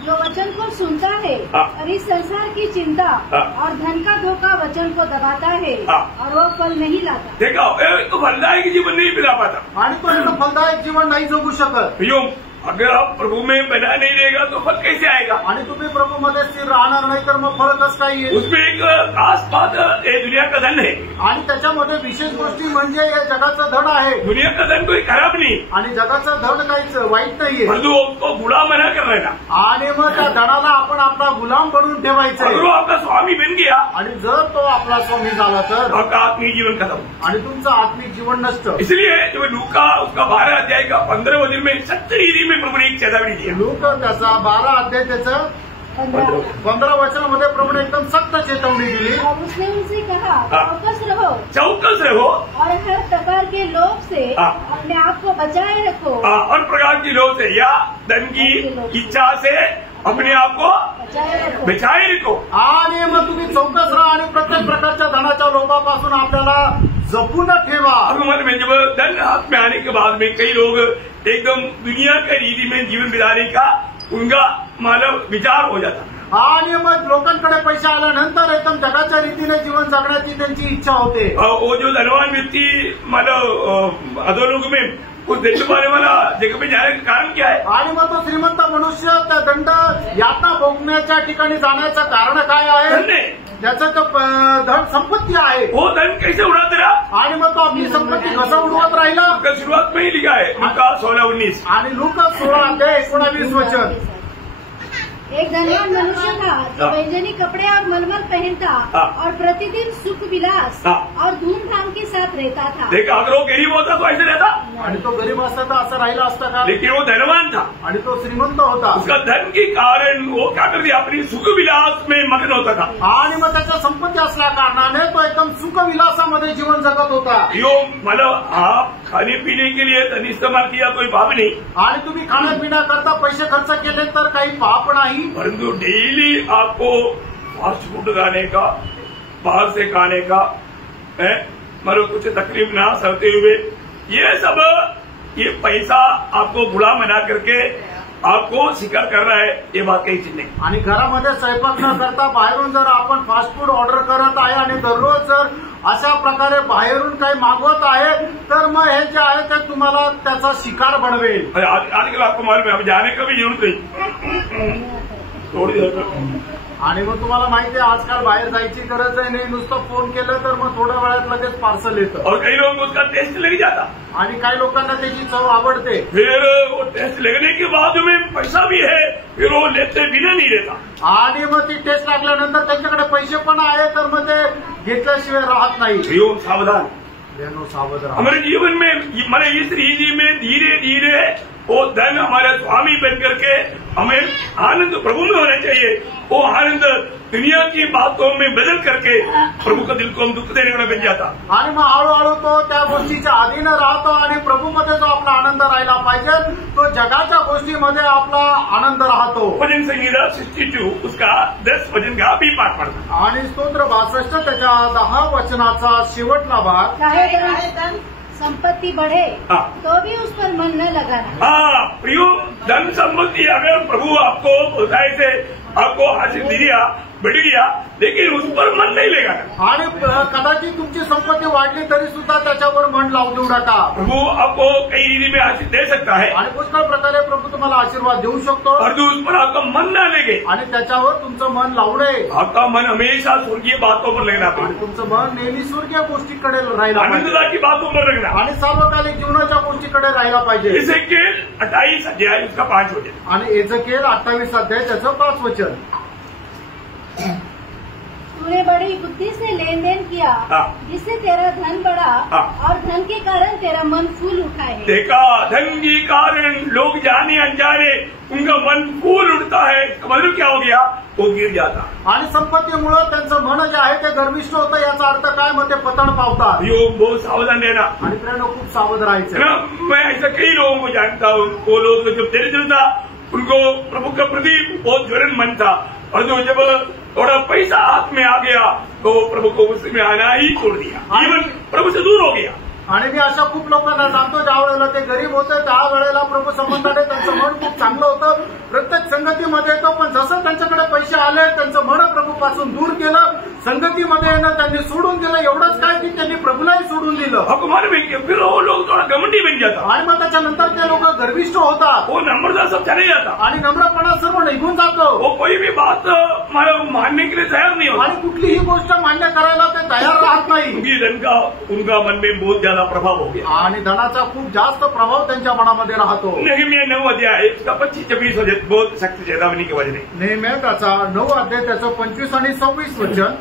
जो वचन को सुनता है और इस संसार की चिंता और धन का धोखा वचन को दबाता है और वो फल नहीं लाता. देखा तो फलदायक जीवन नहीं मिला पाता. आणि तो फलदायक जीवन नाही जगू शकत. अगर आप प्रभु में बना नहीं रहेगा तो फल कैसे आएगा. आणि तुम्ही प्रभू मध्ये स्थिर राहणार नाही तर मग फळ कसं काय येईल. उसमें एक खास बात ये दुनिया का धन है. आणि त्याच्यामध्ये विशेष गोष्टी म्हणजे हे जगाचं धन आहे. दुनिया का धन कोई खराब नहीं. आणि जगाचं धन काहीच वाईट नाहीये. परंतु उसको गुलाम बना कर रहना. आणि मग त्या धनाला आपण आपला गुलाम बनवून ठेवायचं. अगर वो आपका स्वामी बन गया आणि जर तो आपला स्वामी झाला तर आपका आत्मिक जीवन खत्म. आणि तुमचं आत्मिक जीवन नष्ट. इसलिए जब लूका उसका 12 अध्याय का 15 वचन में सच्ची रीति में प्रभु ने एक चेतावनी दी. लूक त्याचा 12 अध्याय त्याचं 15 वचनामध्ये प्रभूने एकदम सख्त चेतावणी दिली. और उसने उनसे कहा चौकस रहो और हर प्रकार के लोभ से अपने आप को बचाए रखो. हर प्रकार की लोभ से या धन की इच्छा से अपने आप को बचाए रखो. आणि मग तुम्ही चौकस राहा आणि प्रत्येक प्रकारच्या धनाच्या लोभापासून आपल्याला जपून ठेवा. जब धन हाथ में आने के बाद में कई लोग एकदम दुनिया के रीति में जीवन बिताने का उनका मानव विचार हो जाता. आणि मग लोकांकडे पैसे आल्यानंतर एकदम जगाच्या रीतीने जीवन जगण्याची त्यांची इच्छा होते. वो जो धनवान व्यक्ति मतलब अधोलोक में उस दंड पाने वाला जगह पे जाने का कारण क्या है. आणि मग तो श्रीमंत मनुष्य त्या दंड यातना भोगण्याच्या ठिकाणी जाण्याचं कारण काय आहे. त्याचं धन संपत्ती आहे. वो धन कैसे उड़ाते रहा. आणि मग तो आपली संपत्ती कसं उडवत राहिला. शुरुआत में ही लिखा है लूका 16-19. आणि लूका 16 अध्याय 19 वचन. एक धनवान मनुष्य था जो व्यंजनी कपड़े और मलमल पहनता और प्रतिदिन सुख विलास और धूमधाम के साथ रहता था. देखा अगर वो गरीब होता तो ऐसे रहता. आणि तो गरीब असता तर असं राहिला असता का. लेकिन वो धनवान था आणि तो श्रीमंत होता. उसका धन के कारण वो क्या कर दिया अपनी सुख विलास में मग्न होता था. आणि मग त्याच्या संपत्ती असल्या कारणाने तो एकदम सुख विलासामध्ये जीवन जगत होता. मतलब आप खाने पीने के लिए धन इस्तेमाल किया कोई पाप नहीं. आणि तुम्ही खाण्यापिण्याकरता पैसे खर्च केले तर काही पाप नाही. परंतु डेली आपको फास्ट फूड खाने का बाहर से खाने का मतलब कुछ तकलीफ ना सहते हुए ये सब ये पैसा आपको गुलाम बना करके आपको शिकार कर रहा है. ये बात काही चीज नाही. आणि घरामध्ये स्वयंपाक न करता बाहेरून जर आपण फास्ट फूड ऑर्डर करत आहे आणि दररोज जर अशा प्रकारे बाहेरून काही मागवत आहे तर मग हे जे आहे ते तुम्हाला त्याचा शिकार बनवेल. आजकल आपको मालूम है, जाने का भी जरूरत नहीं, थोड़ी देर. आणि मग तुम्हाला माहिती आहे आजकाल बाहेर जायची गरज नाही, नुसतं फोन केलं तर मग थोड्या वेळात लगेच पार्सल येतं. और काही लोग उसका टेस्ट लग जाता, आणि काही लोकांना त्याची चव आवडते. फिर वो टेस्ट लगने के बाद में पैसा भी है, फिर वो लेते बिना नहीं लेता. आणि मग ती टेस्ट लागल्यानंतर त्यांच्याकडे पैसे पण आहे तर मग ते घेतल्याशिवाय राहत नाही. सावधान, सावध रहा. हमारे जीवन में हमारे इस रीति में धीरे धीरे वो धन हमारे स्वामी बन करके हमें आनंद प्रभु में होना चाहिए. वो आनंद दुनिया की बातों में बदल करके प्रभु का दिल को हम दुख देने वाला बन जाता. आणि मग हळूहळू तो त्या गोष्टीच्या अधीन राहतो आणि प्रभूमध्ये जो आपला आनंद राहिला पाहिजे तो जगाच्या गोष्टीमध्ये आपला आनंद राहतो. भजन संहिता 62 उसका 10 वचन का भी पाठ पढ़ता. आणि स्तोत्र 62 त्याच्या 10 वचनाचा शेवटला भाग. चाहे संपत्ति बढ़े तो भी उस पर मन न लगाना. हाँ प्रियो, धन संपत्ति अगर प्रभु आपको बताए थे, आपको हासिल दिया बढ़ गया, लेकिन उस पर मन नहीं लगाना. आणि कदाचित तुमची संपत्ती वाढली तरी सुद्धा त्याच्यावर मन लावू देऊ नका. प्रभु आपको कई रीति में हासिल दे सकता है आणि पुष्कळ प्रकारे प्रभू तुम्हाला आशीर्वाद देऊ शकतो, परंतु उस पर आपका मन न लगे. आणि त्याच्यावर तुमचं मन लावू नये. आपका मन हमेशा स्वर्गीय बातों पर लगना आणि पड़ेगा, तुमचं मन नेहमी स्वर्गीय गोष्टीकडे राहिला पाहिजे आनंदता की बातों पर लगना. आणि सार्वकालिक जीवनाच्या गोष्टीकडे राहिला पाहिजे. एजेकिएल 28 अध्याय उसका 5 वचन. आणि एजेकिएल 28 अध्याय त्याचं 5 वचन. तूने बड़ी बुद्धि से लेन देन किया जिससे तेरा धन बढ़ा और धन के कारण तेरा मन फूल उठा है. देखा, धन के कारण लोग जाने अनजाने उनका मन फूल उठता है. मतलब क्या हो गया, वो गिर जाता. आणि संपत्तीमुळे त्यांचं मन जे आहे ते गर्विष्ठ होतं. याचा अर्थ काय, मग ते पतन पावतात. योग बहुत सावधान रहना. आणि प्रेरणा खूप सावध राहायचं. मैं ऐसा कई लोगों को जानता हूँ, वो लोग जब दरिद्र था उनको प्रभु के प्रति बहुत ज्वलन मन था, और जो जब थोड़ा पैसा हाथ में आ गया तो प्रभु को उसमें आना ही छोड़ दिया, जीवन प्रभु से दूर हो गया. आणि मी अशा खूप लोकांना जाणतो ज्या वेळेला ते गरीब होते त्या वेळेला प्रभू संबंधाने त्यांचं मन खूप चांगलं होतं, प्रत्येक संगतीमध्ये येतो, पण जसं त्यांच्याकडे पैसे आले त्यांचं मन प्रभूपासून दूर केलं, संगतीमध्ये येणं त्यांनी सोडून दिलं. एवढंच काय की त्यांनी प्रभूलाही सोडून दिलं. अपमान मिल के फिर वो लोग थोड़ा घमंडी बन जाता. आणि मग त्याच्यानंतर ते लोक गर्विष्ठ होतात. वो नम्रता सब चले जाता. आणि नम्रपणा सर्व निघून जातो. वो कोई भी बात मानने के लिए तैयार नहीं होता. आणि कुठलीही गोष्ट मान्य करायला ते तयार राहत नाही. क्योंकि धन का उनका मन में बहुत ज्यादा प्रभाव हो गया. आणि धनाचा खूप जास्त प्रभाव त्यांच्या मनामध्ये राहतो. नेहमिया 9 अध्याय उसका 25-26 वचन बहुत सख्त चेतावनी की वजह है. नेहमिया त्याचा 9 अध्याय त्याचं 25 आणि 26 वचन.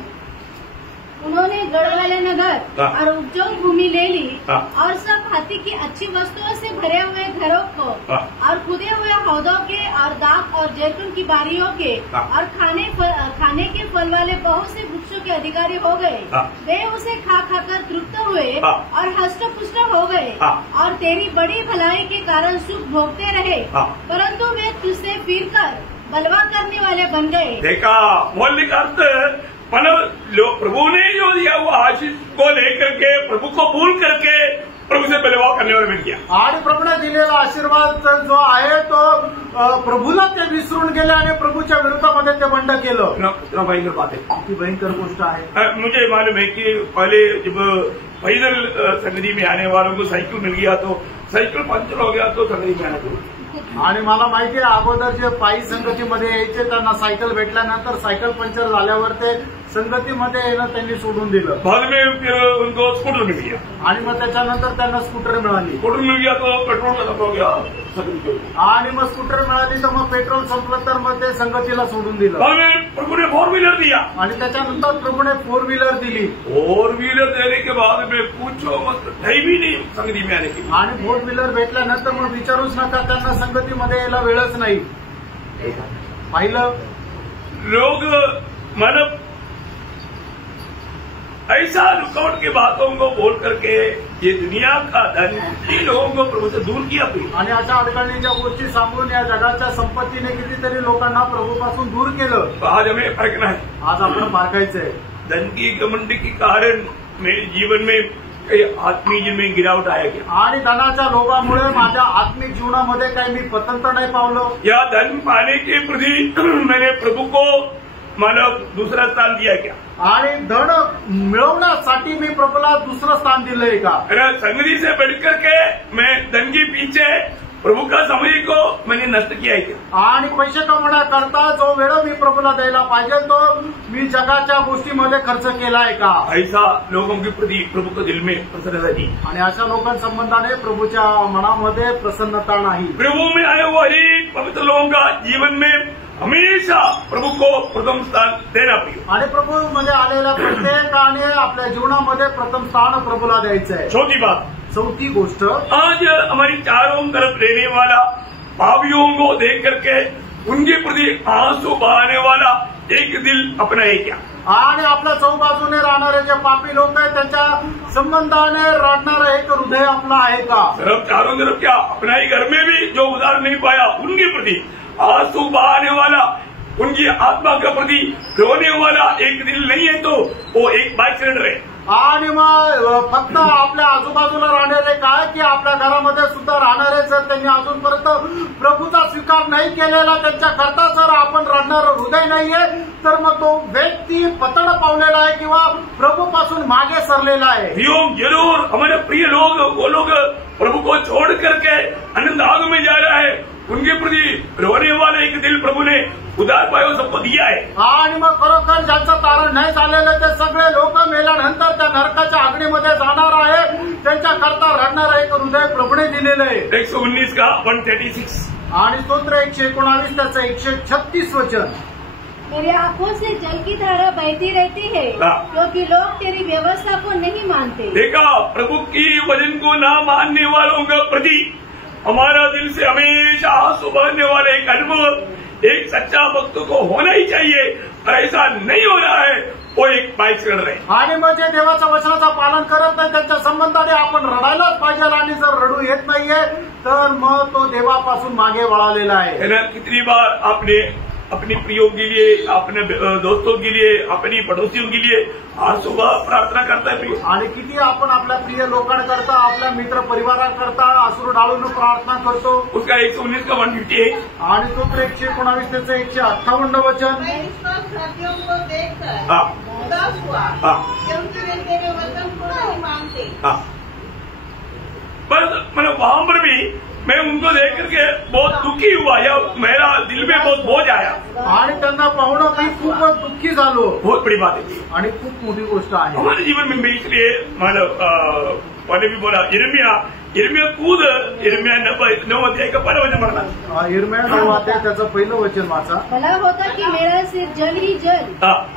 उन्होंने गढ़ वाले नगर और उपजाऊ भूमि ले ली और सब हाथी की अच्छी वस्तुओं से भरे हुए घरों को और खुदे हुए हौदों के और दाख और जैतून की बारियों के और खाने के फल वाले बहुत से वृक्षों के अधिकारी हो गए. वे उसे खा खाकर तृप्त हुए और हष्ट पुष्ट हो गए और तेरी बड़ी भलाई के कारण सुख भोगते रहे, परंतु वे तुझसे फिरकर बलवा करने वाले बन गए. देखा, मौलिक अर्थ प्रभु ने जो दिया वो आशीष को लेकर के प्रभु को भूल करके प्रभु से बलवा करने वाले बन गया. आणि प्रभूने दिलेला आशीर्वाद जो आहे तो प्रभूला ते विसरून गेले आणि प्रभूच्या विरोधामध्ये ते बंड केलं. भयंकर बात है, किती भयंकर गोष्ट आहे. मुझे मालूम है कि पहले जब पैदल संगति में आने वालों को साइकिल मिल गया तो साइकिल पंचर हो गया तो संगति में आना शुरू. आणि मला माहिती आहे अगोदर जे पायी संगतीमध्ये यायचे त्यांना सायकल भेटल्यानंतर सायकल पंक्चर झाल्यावर ते संगतीमध्ये येणं त्यांनी सोडून दिलं. बाद में फिर उनको स्कूटर मिल गया. आणि मग त्याच्यानंतर त्यांना स्कूटर मिळाली. स्कूटर मिल गया तो पेट्रोल खत्म हो गया. आणि मग स्कूटर मिळाली तर मग पेट्रोल संपलं तर मग ते संगतीला सोडून दिलं. बाद में प्रभु ने 4 व्हीलर दिया. आणि त्याच्यानंतर प्रभूने 4 व्हीलर दिली. 4 व्हीलर देने के बाद में पूछो मत, टाइम ही नहीं संगति में आने की. आणि 4 व्हीलर भेटल्यानंतर मग विचारूच नका, त्यांना संगतीमध्ये यायला वेळच नाही. पाहिलं, लोग मतलब ऐसा रुकावट की बातों को बोल करके ये दुनिया का धन इन लोगों को प्रभु से दूर किया. आणि अशा अडचणीच्या गोष्टी सांगून या जगाच्या संपत्तीने कितीतरी लोकांना प्रभूपासून दूर केलं. तो आज हमें फरकना है. आज आपण पारखायचंय. धन की घमंड के कारण मेरे जीवन में आत्मिक जीवन में गिरावट आया गया. आणि धनाच्या लोभामुळे माझ्या आत्मिक जीवनामध्ये काही मी पतन तर नाही पावलं. या धन पाने के प्रति मैंने प्रभु को मतलब दूसरा स्थान दिया क्या? आणि धन मिळवण्यासाठी मी प्रभूला दुसरं स्थान दिलंय का? संगति से बढ़कर के मैं धन के पीछे प्रभु का समय को मैंने नष्ट किया है क्या? आणि पैसे कमवण्याकरता जो वेळ मी प्रभूला द्यायला पाहिजे तो मी जगाच्या गोष्टीमध्ये खर्च केलाय का? ऐसा लोगों के प्रति प्रभु को दिल में प्रसन्नता नहीं, आणि अशा लोकांसंबंधाने प्रभूच्या मनामध्ये प्रसन्नता नाही. प्रभु में आए हुए हर एक पवित्र लोगों का जीवन में हमेशा प्रभु को प्रथम स्थान देना प्रिय. आणि प्रभूमध्ये आलेल्या प्रत्येकाने आपल्या जीवनामध्ये प्रथम स्थान प्रभूला द्यायचं आहे. चौथी बात, चौथी गोष्ट, आज हमारी चारों तरफ रहने वाला पापियों को देख करके उनके प्रति आंसू बहाने वाला एक दिल अपना है क्या? आणि आपल्या चौबाजूने राहणारे जे पापी लोक आहेत त्यांच्या संबंधाने रडणारं एक हृदय आपलं आहे का? सिर्फ चारों तरफ क्या, अपना ही घर में भी जो उधार नहीं पाया उनके प्रति आंसू बहाने वाला, उनकी आत्मा के प्रति रोने वाला एक दिल नहीं है तो वो एक बाइक सिलेंडर है. आणि मग फक्त आपल्या आजूबाजूला राहणारे काय की आपल्या घरामध्ये सुद्धा राहणारे जर त्यांनी अजूनपर्यंत प्रभूचा स्वीकार नाही केलेला त्यांच्या करता जर आपण रडणारं हृदय नाहीये तर मग तो व्यक्ती पतन पावलेला आहे किंवा प्रभूपासून मागे सरलेला आहे. जरूर हमारे प्रिय लोग, वो लोग प्रभु को छोड़ करके अनंत आग में जा रहा है, उनके प्रति रोने वाला एक दिल प्रभु ने उदार पायो सबको दिया है. आणि मग खरोखर ज्यांचं तारण नाही झालेलं ते सगळे लोक मेल्यानंतर त्या नरकाच्या अग्नीमध्ये जाणार आहे, त्यांच्या करता रडणारं एक हृदय प्रभूने दिलेलं आहे. 119 का 136 आणि स्तोत्र 119 त्याचं 136 वचन. मेरी आंखों से जल की धारा बहती रहती है क्योंकि लोग तेरी व्यवस्था को नहीं मानते. देखा, प्रभु की वचन को ना मानने वालों का प्रति हमारा दिल से हमेशा आंसू बहने वाला एक अनुभव एक सच्चा भक्त को होना ही चाहिए, और ऐसा नहीं हो रहा है वो एक बाइक सिलेंडर है. आणि मग जे देवाच्या वचनाचं पालन करत नाही त्यांच्या संबंधाने आपण रडायलाच पाहिजे, आणि जर रडू येत नाहीये तर मग तो देवापासून मागे वळालेला आहे. कितनी बार आपने अपनी प्रियों के लिए, अपने दोस्तों के लिए, अपनी पड़ोसियों के लिए आंसू प्रार्थना करता है. आणि किती आपण आपल्या प्रिय लोकांकरता, आपल्या मित्र परिवाराकरता अश्रू डाळून प्रार्थना करतो. उसका 119 का 158 आणि तो 119 त्याचं 158 वचन. को देखकर उदास हुआ क्योंकि वे तेरे वचन को नहीं मानते. बस मतलब वहां पर भी मैं उनको देख करके बहुत दुखी हुआ, या मेरा दिल में बहुत बोझ आया. आणि त्यांना पाहून मी खूप दुःखी झालो. बहुत बड़ी बात है आणि खूप मोठी गोष्ट आहे हमारे जीवन में. इसलिए मतलब मैंने भी बोला इर्मिया कूद, इर्मिया 9 अध्याय का 1 वचन पढ़ना. इर्मिया 9 अध्याय त्याचं पहिलं वचन वाचा. भला होता कि मेरा सिर जल ही जल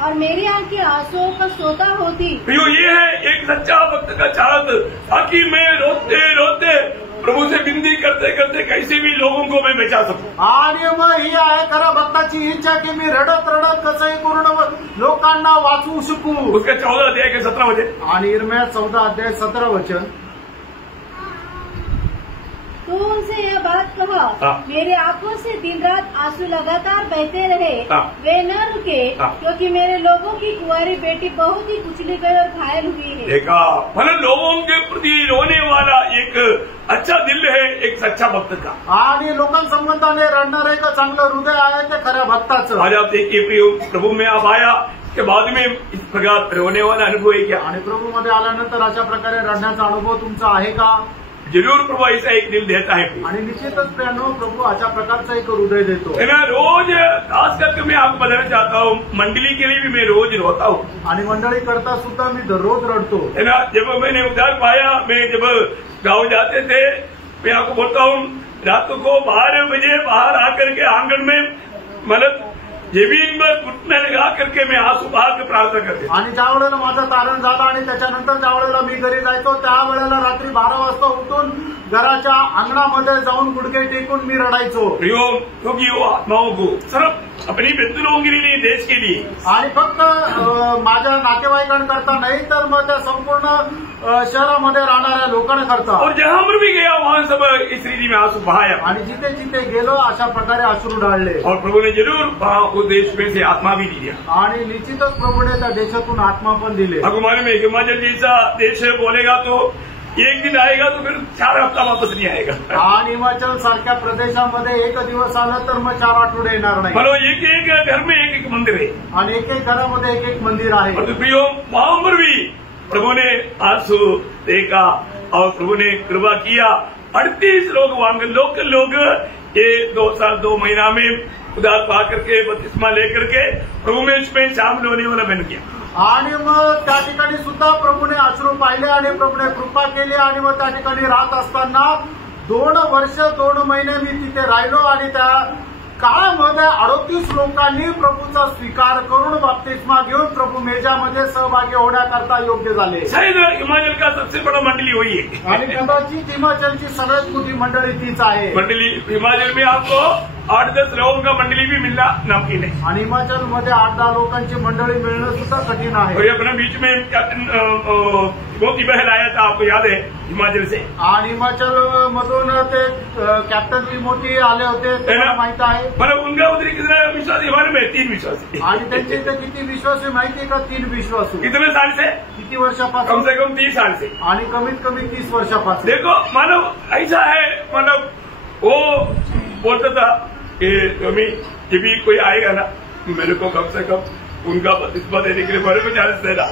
और मेरी आंखें आंसुओं का सोता होती. तो ये है एक सच्चा भक्त का चाहत, ताकि मैं रोते रोते प्रभु से विनती करते करते कैसे भी लोगों को मैं बचा सकूं. आणि मग ही आहे खरं भक्ताची इच्छा की मी रडत रडत कसंही पूर्ण लोकांना वाचवू शकू. उसका 14 अध्याय के 17 वचन. आणि इर्मिया 14 अध्याय 17 वचन. तू उनसे यह बात कहा, मेरी आंखों से दिन रात आंसू लगातार बहते रहे, वे न रुके, क्योंकि मेरे लोगों की कुंवारी बेटी बहुत ही कुचली गई और घायल हुई है. देखा, मतलब लोगों के प्रति रोने वाला एक अच्छा दिल है एक सच्चा भक्त का. आणि लोकांसंबंधाने रडणारं एक चांगलं हृदय आहे ते खऱ्या भक्ताचं. आज आप देखिए प्रियो, प्रभू में आप आया के बाद में इस प्रकार रोने वाला अनुभव है क्या? आणि प्रभूमध्ये आल्यानंतर अशा प्रकारे रडण्याचा अनुभव तुमचा आहे का? जरूर प्रभु ऐसा एक दिल देता है. आणि निश्चितच प्रियानो प्रभु अशा प्रकारचा एक हृदय देतो. मैं रोज खास करके मैं आपको बताना चाहता हूँ, मंडली के लिए भी मैं रोज रोता हूँ. आणि मंडळी करता सुद्धा मी दररोज रडतो. है ना. जब मैंने उद्धार पाया, मैं जब गाँव जाते थे, मैं आपको बोलता हूँ रात को 12 बजे बाहर आकर के आंगन में मतलब जमीन पर घुटने लगा करके मैं आंसू बहा के प्रार्थना करते. आणि ज्या वेळेला माझं तारण झालं आणि त्याच्यानंतर ज्या वेळेला मी घरी जायचो त्यावेळेला रात्री 12 वाजता उठून घराच्या अंगणामध्ये जाऊन गुडघे टेकून मी रडायचो. क्योंकि वो आत्माओं को सिर्फ अपनी मृत्यूलों के लिए, देश के लिए, आणि फक्त माझ्या नातेवाईकांकरता नाही तर मग त्या संपूर्ण शहरामध्ये राहणाऱ्या लोकांकरता. और जहां पर भी गया वहां सब इस रीति में आंसू बहाया. आणि जिथे जिथे गेलो अशा प्रकारे अश्रू ढाळले. और प्रभु ने जरूर उस देश में से आत्मा भी दिया. आणि निश्चितच प्रभूने त्या देशातून आत्मा पण दिले. आपको मालूम है हिमाचल जैसा देश बोलेगा तो एक दिन आएगा तो फिर 4 हफ्ता वापस नहीं आएगा। आणि हिमाचल सारख्या प्रदेशामध्ये एक दिवस आलं तर मग 4 आठवडे येणार नाही। मतलब एक घर में एक मंदिर है आणि एक घरामध्ये एक मंदिर आहे। और प्रियो वहां पर भी प्रभु ने आंसू देखा और प्रभु ने कृपा किया। 38 लोग वहां लोकल लोग ये 2 साल 2 महीना में उदार पा करके बपतिस्मा लेकर के प्रभु में इसमें शामिल होने वाला बन गया। आणि मग त्या ठिकाणी सुद्धा प्रभूने अश्रू पाहिले आणि प्रभूने कृपा केली आणि मग त्या ठिकाणी राहत असताना 2 वर्ष 2 महिने मी तिथे राहिलो आणि त्या काळामध्ये 38 लोकांनी प्रभूचा स्वीकार करून बाप्तिस्मा घेऊन प्रभू मेजामध्ये सहभागी होण्याकरता योग्य झाले। शायद हिमाचल का सबसे बड़ा मंडली वही है आणि कदाचित हिमाचलची सगळ्यात मोठी मंडळी तीच आहे। मंडली हिमाचल में आपको 8-10 लोगों का मंडली भी मिलना नामुमकिन है आणि हिमाचलमध्ये 8-10 लोकांची मंडळी मिळणं सुद्धा कठीण आहे। और ये अपने बीच में कैप्टन मोती बहल आया था, आपको याद है, हिमाचल से। आणि हिमाचल मधून ते कॅप्टन तिमोथी आले होते, तुम्हाला माहित आहे। मतलब उनका उधर कितना विश्वास, हमारे में 3 विश्वास है। आणि त्यांचे इथे किती विश्वास आहे माहिती आहे का? 3 विश्वास। कितने साल से? किती वर्षापासून? कम से कम 30 साल से। आणि कमीत कमी 30 वर्षापासून। देखो मानव ऐसा है, मतलब वो बोलता था कि जब भी कोई आएगा ना मेरे को कम से कम उनका बपतिस्मा देने के लिए बड़े में चांस देना।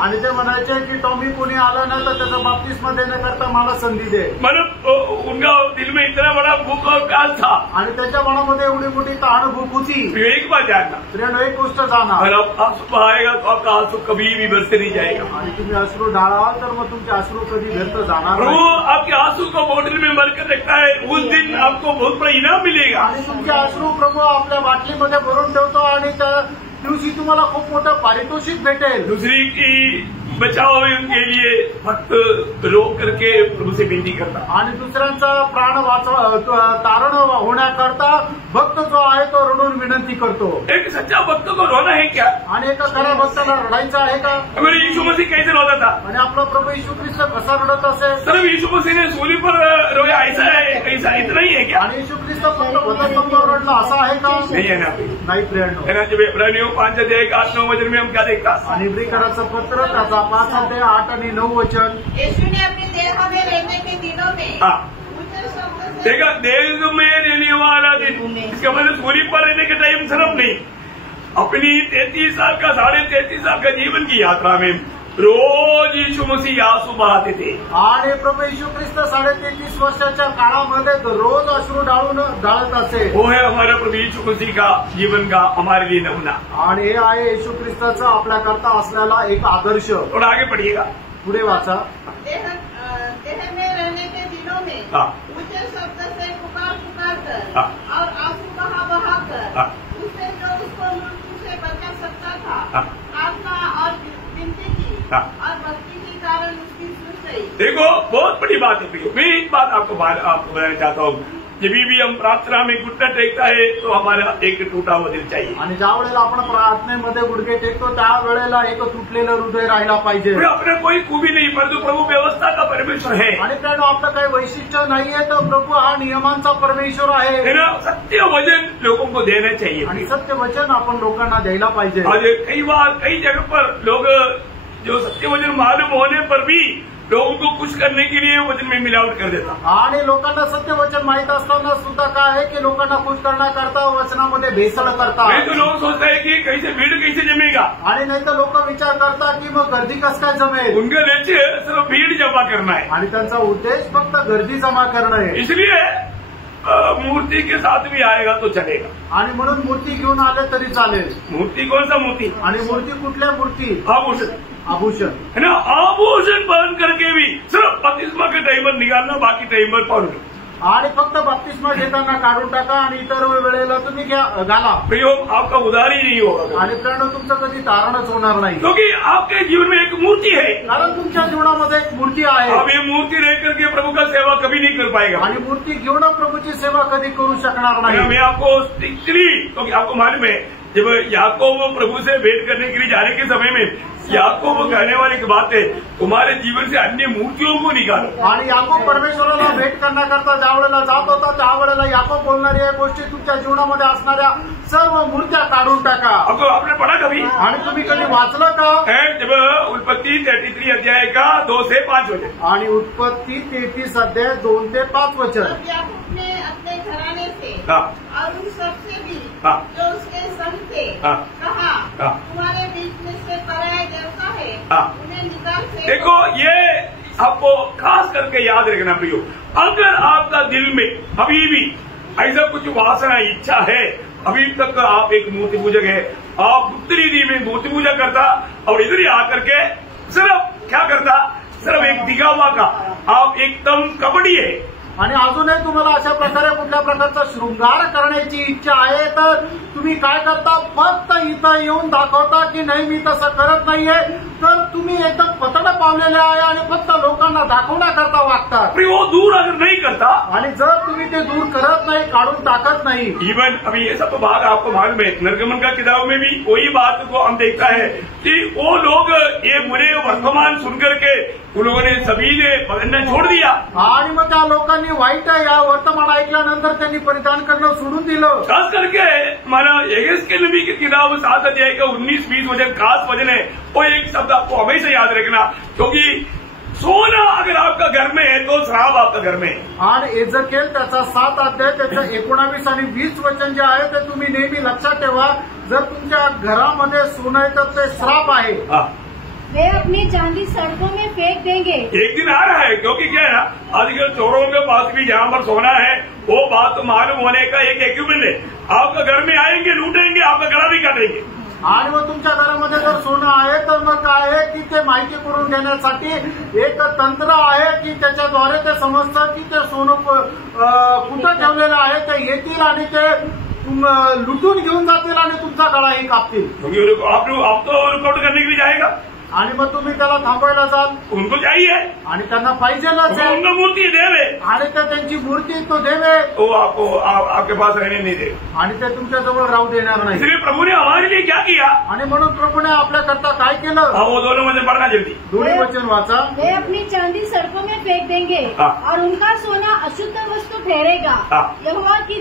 आणि ते म्हणायचे की टॉमी कोणी आला ना तर त्याचा बपतिस्मा देण्याकरता मला संधी दे। मतलब उनका दिल में इतना बड़ा भूख और प्यास था आणि त्याच्या मनामध्ये एवढी मोठी तहान भूक होती। एक बात जानना, तर एक गोष्ट जाणार, अगर आंसू आएगा तो आपका आंसू कभी भी बरसते नहीं जाएगा। आणि तुम्ही अश्रू ढाळाल तर मग तुमचे अश्रू कधी व्यर्थ जाणार प्रभु नाही। आपके आंसू को बोतल में भरकर रखता है, उस दिन आपको बहुत बड़ा इनाम मिलेगा। आणि तुमचे अश्रू प्रभू आपल्या बाटलीमध्ये भरून ठेवतो आणि त्या दिवशी तुम्हाला खूप मोठं पारितोषिक भेटेल। दूसरी की बचाव के लिए फक्त रोक करके प्रभु से विनती करता, आणि दुसऱ्यांचा प्राण तारण होण्याकरता भक्त जो आहे तो रडून विनंती करतो। एक सच्चा भक्त को रोना है क्या? आणि एका खऱ्या भक्ताला रडायचं आहे का? हमारे यीशु मसीह कैसे रोता था? आणि आपला प्रभू यीशु ख्रिस्त कसा रडत असेल? सिर्फ यीशु मसीह ने सूली पर रोया ऐसा है, ऐसा इतना ही है क्या? आणि यीशु ख्रिस्त फक्त वधस्तंभावर रडला असा आहे का? नहीं है ना। नाही प्रियांनो, है ना। जब इब्रानियों 5:8-9 वचन में हम क्या देखता? आणि इब्रिकराचं पत्र त्याचा 5:8 आणि 9 वचन। यीशु ने अपनी देह में रहने के दिनों में ऊंचे शब्द से देखा, देह में रहने वाला दिन, इसका मतलब सूली पर रहने का टाइम सिर्फ नहीं, अपनी 33 साल का 33.5 साल का जीवन की यात्रा में रोज यीशु मसीह आंसू बहाते थे। आणि प्रभू यीशु ख्रिस्त 33.5 वर्षाच्या काळामध्ये रोज अश्रू ढाळत असे। वो है हमारा प्रभु यीशु मसीह का जीवन का हमारे लिए नमूना। आणि हे आहे येशू ख्रिस्ताचा आपल्याकरता असलेला एक आदर्श। थोड़ा आगे पढ़िएगा, पुढे वाचा। देह में रहने के दिनों में ऊंचे शब्द से पुकार कर और आंसू बहा कर उसने जो उसको मृत्यु से बचा सकता था प्रार्थना और विनती की और भक्ति के कारण उसकी सुन गई। देखो बहुत बड़ी बात है। मैं एक बात आपको बताना चाहता हूँ, जब भी हम प्रार्थना में घुटना टेकता है तो हमारा एक टूटा हुआ दिल चाहिए। आणि ज्या वेळेला आपण प्रार्थनेमध्ये गुडघे टेकतो त्या वेळेला एक तुटलेलं हृदय राहायला पाहिजे। अपने कोई खूबी नहीं, परंतु प्रभु व्यवस्था का परमेश्वर है। आणि त्यानं आपलं काही वैशिष्ट्य नाहीये तर प्रभू हा नियमांचा परमेश्वर आहे। सत्य वचन लोगों को देना चाहिए आणि सत्य वचन आपण लोकांना द्यायला पाहिजे। आज कई बार कई जगह पर लोग जो सत्य वचन मालूम होने पर भी लोगों को खुश करने के लिए वचन में मिलावट कर देता। आणि लोकांना सत्य वचन माहित असताना सुद्धा काय आहे की लोकांना खुश करण्याकरता वचनामध्ये भेसळ करतात। नहीं तो लोग सोचते हैं कि कैसे भीड़ कैसे जमेगा, आणि नाही तर लोक विचार करतात की मग गर्दी कसं काय जमेल। उनका लक्ष्य सिर्फ भीड़ जमा करना है आणि त्यांचा उद्देश फक्त गर्दी जमा करणं आहे। इसलिए मूर्ति के साथ भी आएगा तो चलेगा। आणि म्हणून मूर्ती घेऊन आले तरी चालेल। मूर्ति कौन सा मूर्ति? आणि मूर्ती कुठल्या मूर्ती? आभूषण, आभूषण है ना। आभूषण पहन करके भी सिर्फ बपतिस्मा के टाइम पर निकालना, बाकी टाइम पर पहन लो। आणि फक्त बपतिस्मा घेताना काढून टाका आणि इतर वेळेला तुम्ही घाला। प्रयोग आपका उधार ही नहीं होगा, आणि प्रेरणा तुमचं कधी तारणच होणार नाही, क्योंकि आपके जीवन में एक मूर्ति है। कारण तुमच्या जीवनामध्ये एक मूर्ती आहे। आप ये मूर्ति रह करके प्रभु का सेवा कभी नहीं कर पाएगा। आणि मूर्ती घेऊन प्रभूची सेवा कधी करू शकणार नाही। मैं आपको स्ट्रिक्टली, क्योंकि आपको मालूम है जब याकूब प्रभु से भेंट करने के लिए जाने के समय में याकूब कहने वाली की बात है, तुम्हारे जीवन से अन्य मूर्तियों को निकालो. आणि याकोब परमेश्वराला भेट करण्याकरता ज्या वेळेला जात होता त्यावेळेला याकोब बोलणारी या गोष्टी तुमच्या जीवनामध्ये असणाऱ्या सर्व मूर्त्या काढून टाका. अब आपने पढ़ा कभी? आणि तुम्ही कधी वाचलं का? जब उत्पत्ति 33 अध्याय का 2 से 5 वचन. आणि उत्पत्ती 33 अध्याय 2 ते 5 वचन. तब याकूब ने अपने घराने से हाँ. और उन सबसे भी हाँ. जो उसके संग थे हाँ. कहा, हाँ. तुम्हारे बीच में से पराया देवता है, हाँ. उन्हें निकाल फेंको. देखो, ये आपको खास करके याद रखना प्रियो, अगर आपका दिल में अभी भी ऐसा कुछ वासना इच्छा है, अभी तक आप एक मूर्ति पूजक है, आप उत्तरी दी में मूर्ति पूजा करता और इधर ही आकर के सिर्फ क्या करता, सिर्फ एक दिखावा का, आप एकदम कबड्डी है. आणि अजूनही तुम्हाला अशा प्रकारे कुठल्या प्रकारचा शृंगार करण्याची इच्छा आहे तर तुम्ही काय करता, फक्त इथं येऊन दाखवता की नाही मी तसं करत नाहीये, तर तुम्ही एकदम पतडं पावलेले आहे आणि फक्त लोकांना दाखवण्याकरता वागता. वो दूर अगर नहीं करता, आणि जर तुम्ही ते दूर करत नाही, काढून टाकत नाही. इवन अभी ये सब भाग आपको मालूम है, निर्गमन का किताब में भी वही बात को हम देखता है कि वो लोग ये बुरे वर्तमान सुनकर के उन लोगों ने सभी ने पकड़ना छोड़ दिया. आणि मग त्या लोकांनी वाईट या वर्तमान ऐकल्यानंतर त्यांनी परिधान करणं सोडून दिलं. खास करके माना यहेज के नबी की किताब 7 अध्याय का 19-20 वचन खास वचन है, वो एक शब्द आपको हमेशा याद रखना, क्योंकि सोना अगर आपका घर में है तो श्राप आपका घर में है. आणि एजकेल त्याचा 7 अध्याय त्याचं 19 आणि 20 वचन जे आहे ते तुम्ही नेहमी लक्षात ठेवा. जर तुमच्या घरामध्ये सोनं आहे तर ते श्राप आहे. वे अपनी चांदी सड़कों में फेंक देंगे. एक दिन आ रहा है, क्योंकि क्या है ना, आजकल चोरों के पास भी जहाँ पर सोना है वो बात तो मालूम होने का एक इक्विपमेंट है. आपका घर में आएंगे, लूटेंगे, आपका गला भी काटेंगे. आणि मग तुमच्या घरामध्ये जर सोनं आहे तर मग काय आहे की ते माहिती करून घेण्यासाठी एक तंत्र आहे की त्याच्याद्वारे ते समजतं की ते सोनं कुठं ठेवलेलं आहे. ते येतील आणि ते लुटून घेऊन जातील आणि तुमचा गळाही कापतील. आप तो रिकॉर्ड करने के लिए जाएगा आणि मग तुम्ही त्याला थांबवायला जाल. उनको चाहिए आणि त्यांना पाहिजेलच आहे. उनका मूर्ति देवे आणि ते त्यांची मूर्ती तो देवे, वो आपको आपके पास रहने नहीं दे. आणि ते तुमच्याजवळ राहू देणार नाही. इसलिए प्रभु ने हमारे लिए क्या किया, आणि म्हणून प्रभूने आपल्याकरता काय केलं. वो दोनों में से पढ़ना जल्दी. दोन्ही वचन वाचा. वे अपनी चांदी सड़कों में फेंक देंगे और उनका सोना अशुद्ध वस्तु ठहरेगा. यहोवा की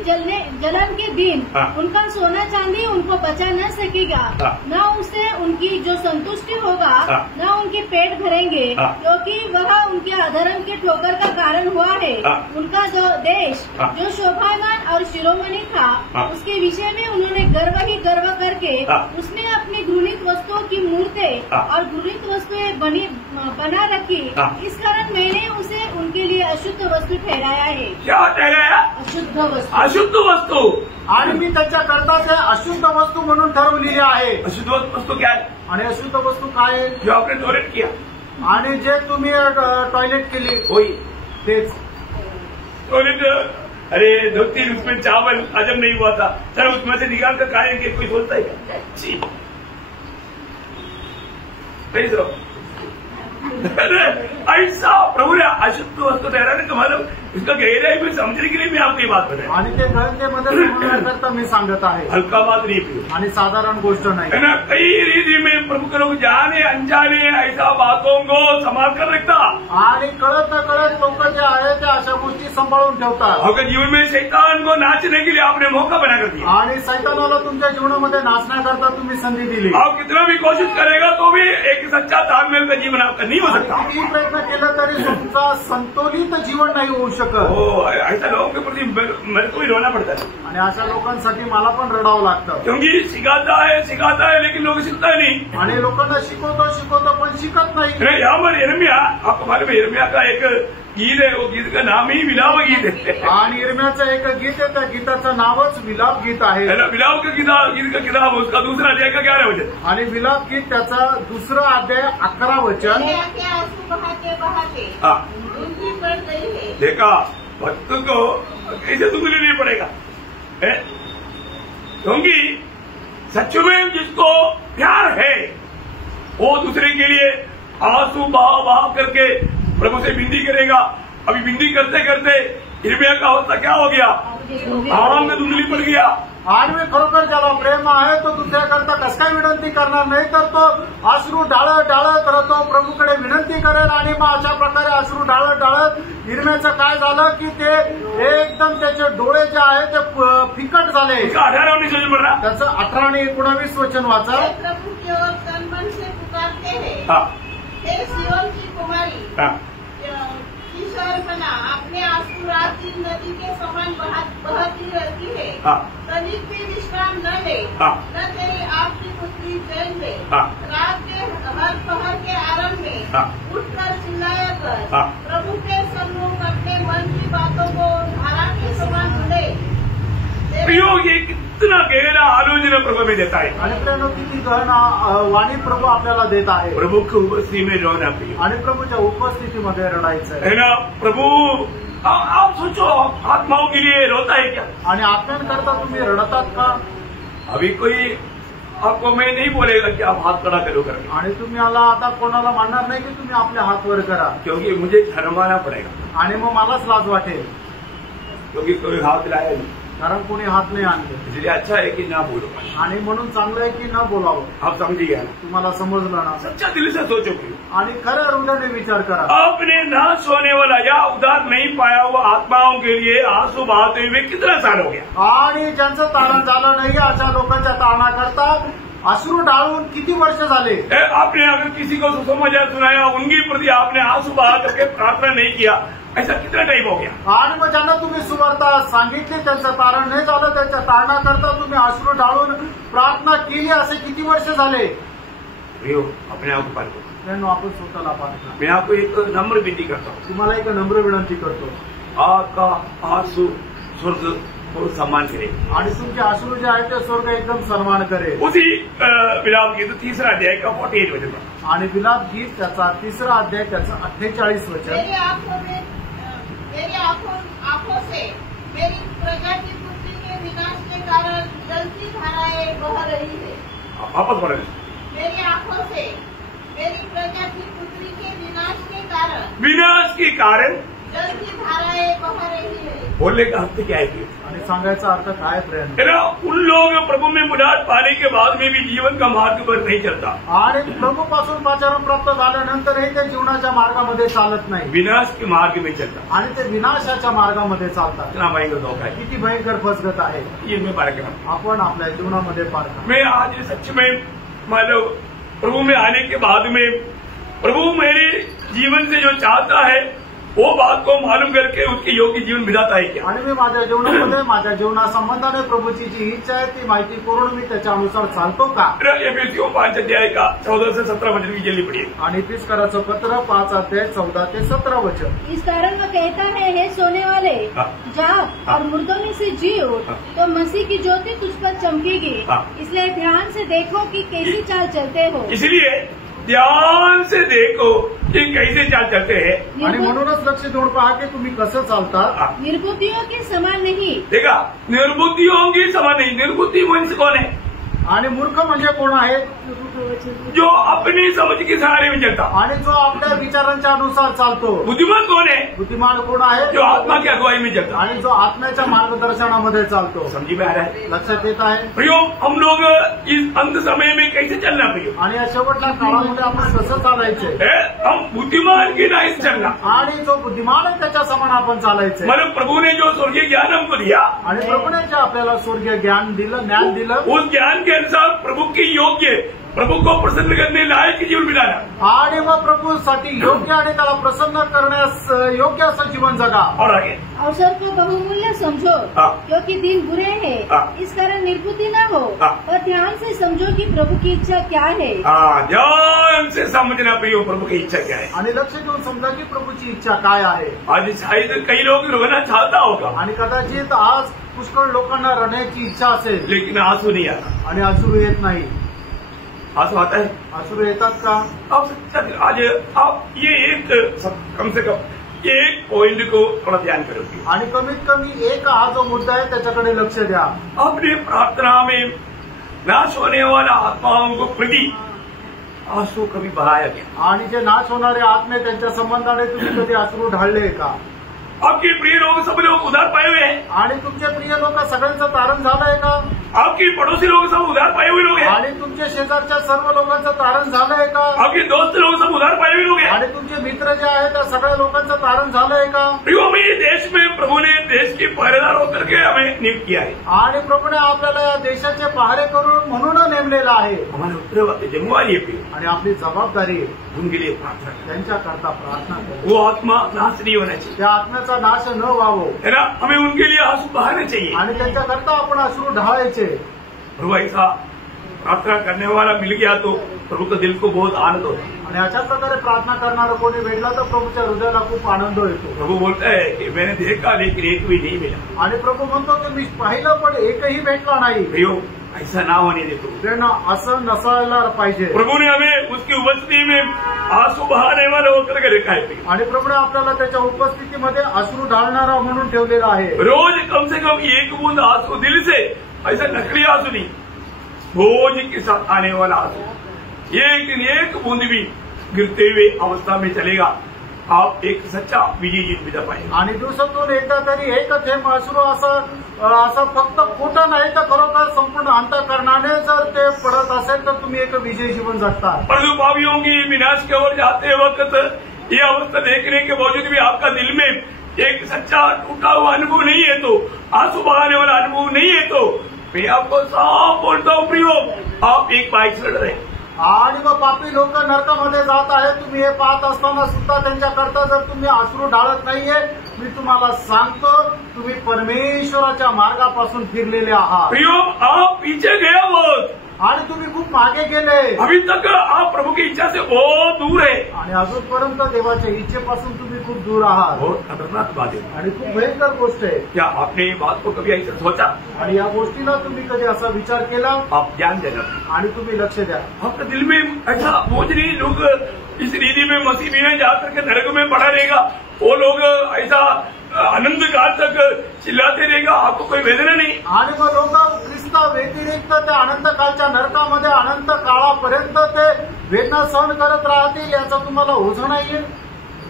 जलन के दिन उनका सोना चांदी उनको बचा न सकेगा, न उससे उनकी जो संतुष्टि होगा, न उनके पेट भरेंगे, क्योंकि वह उनके अधर्म के ठोकर का कारण हुआ है. उनका जो देश जो शोभावान और शिरोमणि था, उसके विषय में उन्होंने गर्व ही गर्व करके उसने अपनी घृणित वस्तुओं की मूर्तें और घृणित वस्तुएं बना रखी. इस कारण मैंने उसे उनके लिए अशुद्ध वस्तु ठहराया है. क्या ठहराया? अशुद्ध वस्तु. अशुद्ध वस्तु. आणि मी त्याच्याकरता ते अशुद्ध वस्तू म्हणून ठरवलेली आहे. अशुद्ध वस्तु क्या है? आणि अशुद्ध वस्तू काय आहे? जो आपने टॉयलेट किया, आणि जे तुम्ही टॉयलेट केली वही तेच. टॉयलेट, अरे 2-3 उसमें चावल हजम नहीं हुआ था, सर उसमें से निकाल कर खाएंगे, कोई सोचता है क्या? ऐसा प्रभु ने अशुद्ध वस्तु ठहराने का मतलब इसका गहराई में समझने के लिए मैं आपको ये बात बताया. आणि ते गळतेमध्ये समजण्याकरता मी सांगत आहे. हल्का बात नहीं प्रिय, आणि साधारण गोष्ट नाही. है ना. कई रीति में प्रभु के लोग जाने अनजाने ऐसा बातों को संभाल कर रखता. आणि कळत न कळत लोक जे आहे ते अशा गोष्टी सांभाळून ठेवतात. आपके जीवन में शैतान को नाचने के लिए आपने मौका बना कर दिया. आणि सैतानाला तुमच्या जीवनामध्ये नाचण्याकरता तुम्ही संधी दिली. आप कितना भी कोशिश करेगा तो भी एक सच्चा तालमेल का जीवन आपका नहीं हो सकता. किती प्रयत्न केला तरी तुमचा संतुलित जीवन नाही होऊ शकत. ऐसा लोगों के प्रति मेरे को भी रोना पड़ता है. आणि अशा लोकांसाठी मला पण रडावं लागतं. क्योंकि सिखाता है लेकिन लोग सीखता नहीं. आणि लोकांना शिकवतो पण शिकत नाही. यहाँ पर यिर्मयाह, आपको मालूम है यिर्मयाह का एक गीत है, वो गीत का नाम ही विलाप गीत है. आणि यिर्मयाचं एक गीत आहे, त्या गीताचं नावच विलाप गीत आहे. विलाप का गीत का किताब उसका दूसरा अध्याय का 11 वचन. आणि विलाप गीत त्याचा 2 अध्याय 11 वचन. आंसू बहाते बहाते उनकी पड़ गई है. देखा, भक्त को कैसे दुख लेना पड़ेगा, क्योंकि सच में जिसको प्यार है वो दूसरे के लिए आंसू बहा करके प्रभु से विनती करेगा. अभी विनती करते करते यिर्मयाह का अवस्था क्या हो गया, आंग धुंधली पड़ गया। आणि खरोखर ज्याला प्रेम आहे तो दुसऱ्याकरता कस काय विनंती करणार नाही, तर तो अश्रू डाळत डाळत राहतो, प्रभूकडे विनंती करेल. आणि मग अशा प्रकारे अश्रू डाळत डाळत हिरम्याचं काय झालं की ते एकदम त्याचे डोळे जे आहे ते फिकट झाले. 18-19 पढ़ रहा। त्याचं 18 आणि 19 वचन वाचा. प्रभु की ओर तन मन से पुकारते हैं, हे सियोन की कुमारी की शहरपना, अपने आंसू रात दिन नदी के समान बहती रहती है, तनिक भी विश्राम न ले, न तेरी आपकी पुत्री चैन ले। रात के हर पहर के आरंभ में उठकर चिल्लाया कर, प्रभु के सम्मुख अपने मन की बातों को धारा के समान धुले। प्रयोग ये कितना गहरा आलोचना प्रभु में देता है। आणि प्रेम किती गहन वाणी प्रभू आपल्याला देत आहे. प्रभु की उपस्थिति में रोना प्रिय, आणि प्रभूच्या उपस्थितीमध्ये रडायचं है ना। प्रभु आप सोचो, आत्माओं के लिए रोता है क्या? आणि आत्म्यांकरता तुम्ही रडतात का? अभी कोई आपको मैं नहीं बोलेगा कि आप हाथ खड़ा करो करके, आणि तुम्ही आता कोणाला म्हणणार नाही की तुम्ही आपले हात वर करा, क्योंकि मुझे शर्माना पड़ेगा, आणि मग मलाच लाज वाटेल, क्योंकि कोई हाथ लाया नहीं, कारण कोणी हात नाही आणले. इसलिए अच्छा है कि ना बोलो। आणि म्हणून चांगलं आहे की न बोलावं. आप समझिए ना, तुम्हाला समजलं ना? सच्चा दिल से सोचो प्रिय, आणि खऱ्या हृदयाने विचार करा. आपने नाश होने वाला या उधार नहीं पाया हुआ आत्माओं के लिए आंसू बहाते हुए कितना साल हो गया? आणि ज्यांचं तारण झालं नाही अशा लोकांच्या तारणाकरता अश्रू डाळून किती वर्ष झाले? आपने अगर किसी को सुसमाचार सुनाया, उनके प्रति आपने आंसू बहा करके प्रार्थना नहीं किया, ऐसा कितना टाइम हो गया? आणि मग ज्यांना तुम्ही सुवार्ता सांगितली त्यांचं तारण नाही झालं, त्यांच्या तारणाकरता तुम्ही अश्रू डाळून प्रार्थना केली, असे किती वर्ष झाले? प्रियो, अपने आप को पालतो। आपण स्वतःला पाहतो. मैं आपको एक नम्र विनती करता हूँ, तुम्हाला एक नम्र विनंती करतो, आपका आंसू स्वर्ग को सम्मान करे, आणि तुमचे अश्रू जे आहे ते स्वर्ग एकदम सन्मान करेल. उसी विलाप गीत 3 अध्याय का 48 वचन, आणि विलाप गीत त्याचा 3 अध्याय त्याचं 48 वचन. मेरी आंखों से मेरी प्रजा की पुत्री के विनाश के कारण जलती धाराएं बह रही है. वापस पढ़े। मेरी आंखों से मेरी प्रजा की पुत्री के विनाश के कारण जलती धाराएं बह रही है. बोलने का अर्थ क्या है? आणि सांगायचा अर्थ काय प्रेम? उन लोग प्रभु में मुलाकात पाने के बाद में भी जीवन का मार्ग पर नहीं चलता, आणि प्रभू पासून पाचारण प्राप्त झाल्यानंतरही ते जीवनाच्या मार्गामध्ये चालत नाही, विनाश के मार्ग में चलता, आणि ते विनाशाच्या मार्गामध्ये चालतात. इतना भयंकर धोखा है, किती भयंकर फसगत आहे. ये मैं पार करा, आपण आपल्या जीवनामध्ये पार करा. मैं आज सच में मतलब प्रभु में आने के बाद में प्रभु मेरे जीवन से जो चाहता है वो बात को मालूम करके उसके योग्य जीवन बिताता है क्या? आणि मी माझ्या जीवनामध्ये माझ्या जीवनासंबंधाने प्रभूची जी इच्छा आहे ती माहिती करून मी त्याच्यानुसार चालतो का? एफएससीओ 5 अध्याय का 14 से 17 वचन की जल्दी पढ़िए. आणि इफिसियों पत्र 5 अध्याय 14 से 17 वचन. इस कारण वह कहता है, हे सोने वाले जाग और मुर्दों में से जी उठ, तो मसीह की ज्योति तुझ पर चमकेगी. इसलिए ध्यान से देखो कि कैसी चाल चलते हो. इसलिए ध्यान से देखो कि कैसे चाल चलते हैं, आणि म्हणूनच लक्ष देऊन पहा की तुम्ही कसं चालता. निर्बुद्धियों के समान नहीं. देखा, निर्बुद्धियों की समान नहीं. निर्बुद्धि मनुष्य कौन है? आणि मूर्ख म्हणजे कोण आहे? जो अपनी समझ के सहारे में चलता, आणि जो आपल्या विचारांच्या अनुसार चालतो. बुद्धिमान कौन है? बुद्धिमान कोण आहे? जो आत्मा की अगुवाई में चलता, आणि जो आत्म्याच्या मार्गदर्शनामध्ये चालतो. समझी में आ रहा है? लक्षात येत आहे? प्रियो, हम लोग इस अंत समय में कैसे चलना प्रियो? आणि या शेवटच्या काळामध्ये आपण कसं चालायचंय? हम बुद्धिमान की नहीं चलना, आणि जो बुद्धिमान आहे त्याच्या समान आपण चालायचंय. मतलब प्रभु ने जो स्वर्गीय ज्ञान हमको दिया, आणि प्रभूने जे आपल्याला स्वर्गीय ज्ञान दिलं उस ज्ञान के अनुसार प्रभु की योग्य, प्रभु को प्रसन्न करने लायक जीवन बिताना, आणि मग प्रभूसाठी योग्य आणि त्याला प्रसन्न करण्यास योग्य असं जीवन जगा. और आगे अवसर को बहुमूल्य समझो, क्योंकि दिन बुरे हैं. इस कारण निर्बुद्धि न हो, और ध्यान से समझो कि प्रभु की इच्छा क्या है. ध्यान से समझना प्रियो, प्रभु की इच्छा क्या है. आणि लक्ष देऊन समजा की प्रभूची इच्छा काय आहे. आज शायद कई लोग रोना चाहता होगा, आणि कदाचित आज पुष्कळ लोकांना रडण्याची इच्छा असेल, लेकिन आंसू नहीं आता. आणि अश्रू येत नाही. आंसू आता है? अश्रू येतात का? आज आप ये एक कम से कम ये एक पॉइंट को थोड़ा ध्यान करोगे, आणि कमीत कमी एक हा जो मुद्दा आहे त्याच्याकडे लक्ष द्या. अपने प्रार्थना में नाश होने वाला आत्माओं को प्रति आंसू कभी बहाया गया? आणि जे नाश होणारे आत्मे त्यांच्या संबंधाने तुम्ही कधी अश्रू ढाळले का? आपके प्रिय लोग सब लोग उधार पाए हुए हैं। आणि तुमचे प्रिय लोक सगळ्यांचं तारण झालंय का? आपकी पड़ोसी लोग सब उधार पाए हुए लोग हैं। आणि तुमचे शेजारच्या सर्व लोकांचं तारण झालंय का? आपके दोस्त लोग सब उधार पाए हुए लोग हैं। आणि तुमचे मित्र जे आहेत त्या सगळ्या लोकांचं तारण झालंय का? प्रियो, हमें ये देश में प्रभु ने देश के पहरेदार होकर के हमें नियुक्त किया है। आणि प्रभूने आपल्याला या देशाचे पहारे करून म्हणून नेमलेलं आहे। हमारे उत्तरवादी जिम्मेवारी है प्रियो, आणि आपली जबाबदारी आहे उनके लिए प्रार्थना करें। त्यांच्याकरता प्रार्थना करा। वो आत्मा नाश नहीं होना चाहिए, त्या आत्म्याचा नाश न व्हावं है ना। हमें उनके लिए आंसू बहाने चाहिए। आणि त्यांच्याकरता आपण अश्रू ढाळायचे। प्रभु ऐसा प्रार्थना करने वाला मिल गया तो प्रभु के दिल को बहुत आनंद होता है। आणि अशा प्रकारे प्रार्थना करणारा कोणी भेटला तर प्रभूच्या हृदयाला खूप आनंद येतो। प्रभु बोलता है कि मैंने देखा लेकिन एक भी नहीं मिला। आणि प्रभू म्हणतो की मी पाहिलं पण एकही भेटला नाही। प्रियो, ऐसा ना होने दे तो। त्यांना असं नसायला पाहिजे। प्रभु ने हमें उसकी उपस्थिति में आंसू बहाने वाला होकर के रखा है। आणि प्रभूने आपल्याला त्याच्या उपस्थितीमध्ये अश्रू ढाळणारा म्हणून ठेवलेला आहे। रोज कम से कम एक बूंद आंसू दिल से, ऐसा नकली आंसू नहीं, भोज के साथ आने वाला आंसू। एक दिन एक बूंद भी गिरते हुए अवस्था में चलेगा, आप एक सच्चा विजय जीत विदा पाएंगे। आणि दिवसातून एकदा तरी एक थेंब अश्रू असं फक्त खोटं नाही तर खरोखर संपूर्ण अंतःकरणाने जर ते पडत असेल तर तुम्ही एक विजयी जीवन जगता। परंतु पापियों की विनाश की ओर जाते वक्त ये अवस्था देखने के बावजूद भी आपका दिल में एक सच्चा टूटा हुआ अनुभव नहीं है, तो आंसू बहाने वाला अनुभव नहीं है, तो मैं आपको साफ बोलता हूँ प्रियो, आप एक बाइक लड़ रहे। आणि मग पापी लोक नरकामध्ये जात आहेत, तुम्ही हे पाहत असताना सुद्धा त्यांच्याकरता जर तुम्ही अश्रू ढाळत नाहीये, मी तुम्हाला सांगतो तुम्ही परमेश्वराच्या मार्गापासून फिरलेले आहात। प्रियो, आप पीछे गए बहुत, आणि तुम्ही खूप मागे गेले। अभी तक आप प्रभु की इच्छा से बहुत दूर है। आणि अजूनपर्यंत देवाच्या इच्छेपासून तुम्ही खूप दूर आहात। बहुत खतरनाक बात है। आणि खूप भयंकर गोष्ट आहे। क्या आपने ये बात को कभी ऐसा सोचा? आणि या गोष्टीला तुम्ही कधी असा विचार केला? आप ध्यान देना आणि तुम्ही लक्ष द्या। आपके दिल में ऐसा बोझ नहीं, लोग इस रीति में मसीह बिना जाकर के नरक में पड़ा रहेगा, वो लोग ऐसा आनंद काल तक चिल्लाते रहेगा, आपको कोई वेदना नहीं। आणि मग लोक ख्रिस्ता व्यतिरिक्त त्या अनंत कालच्या नरकामध्ये अनंत काळापर्यंत ते वेदना सहन करत राहतील, याचा तुम्हाला ओझ नाहीये?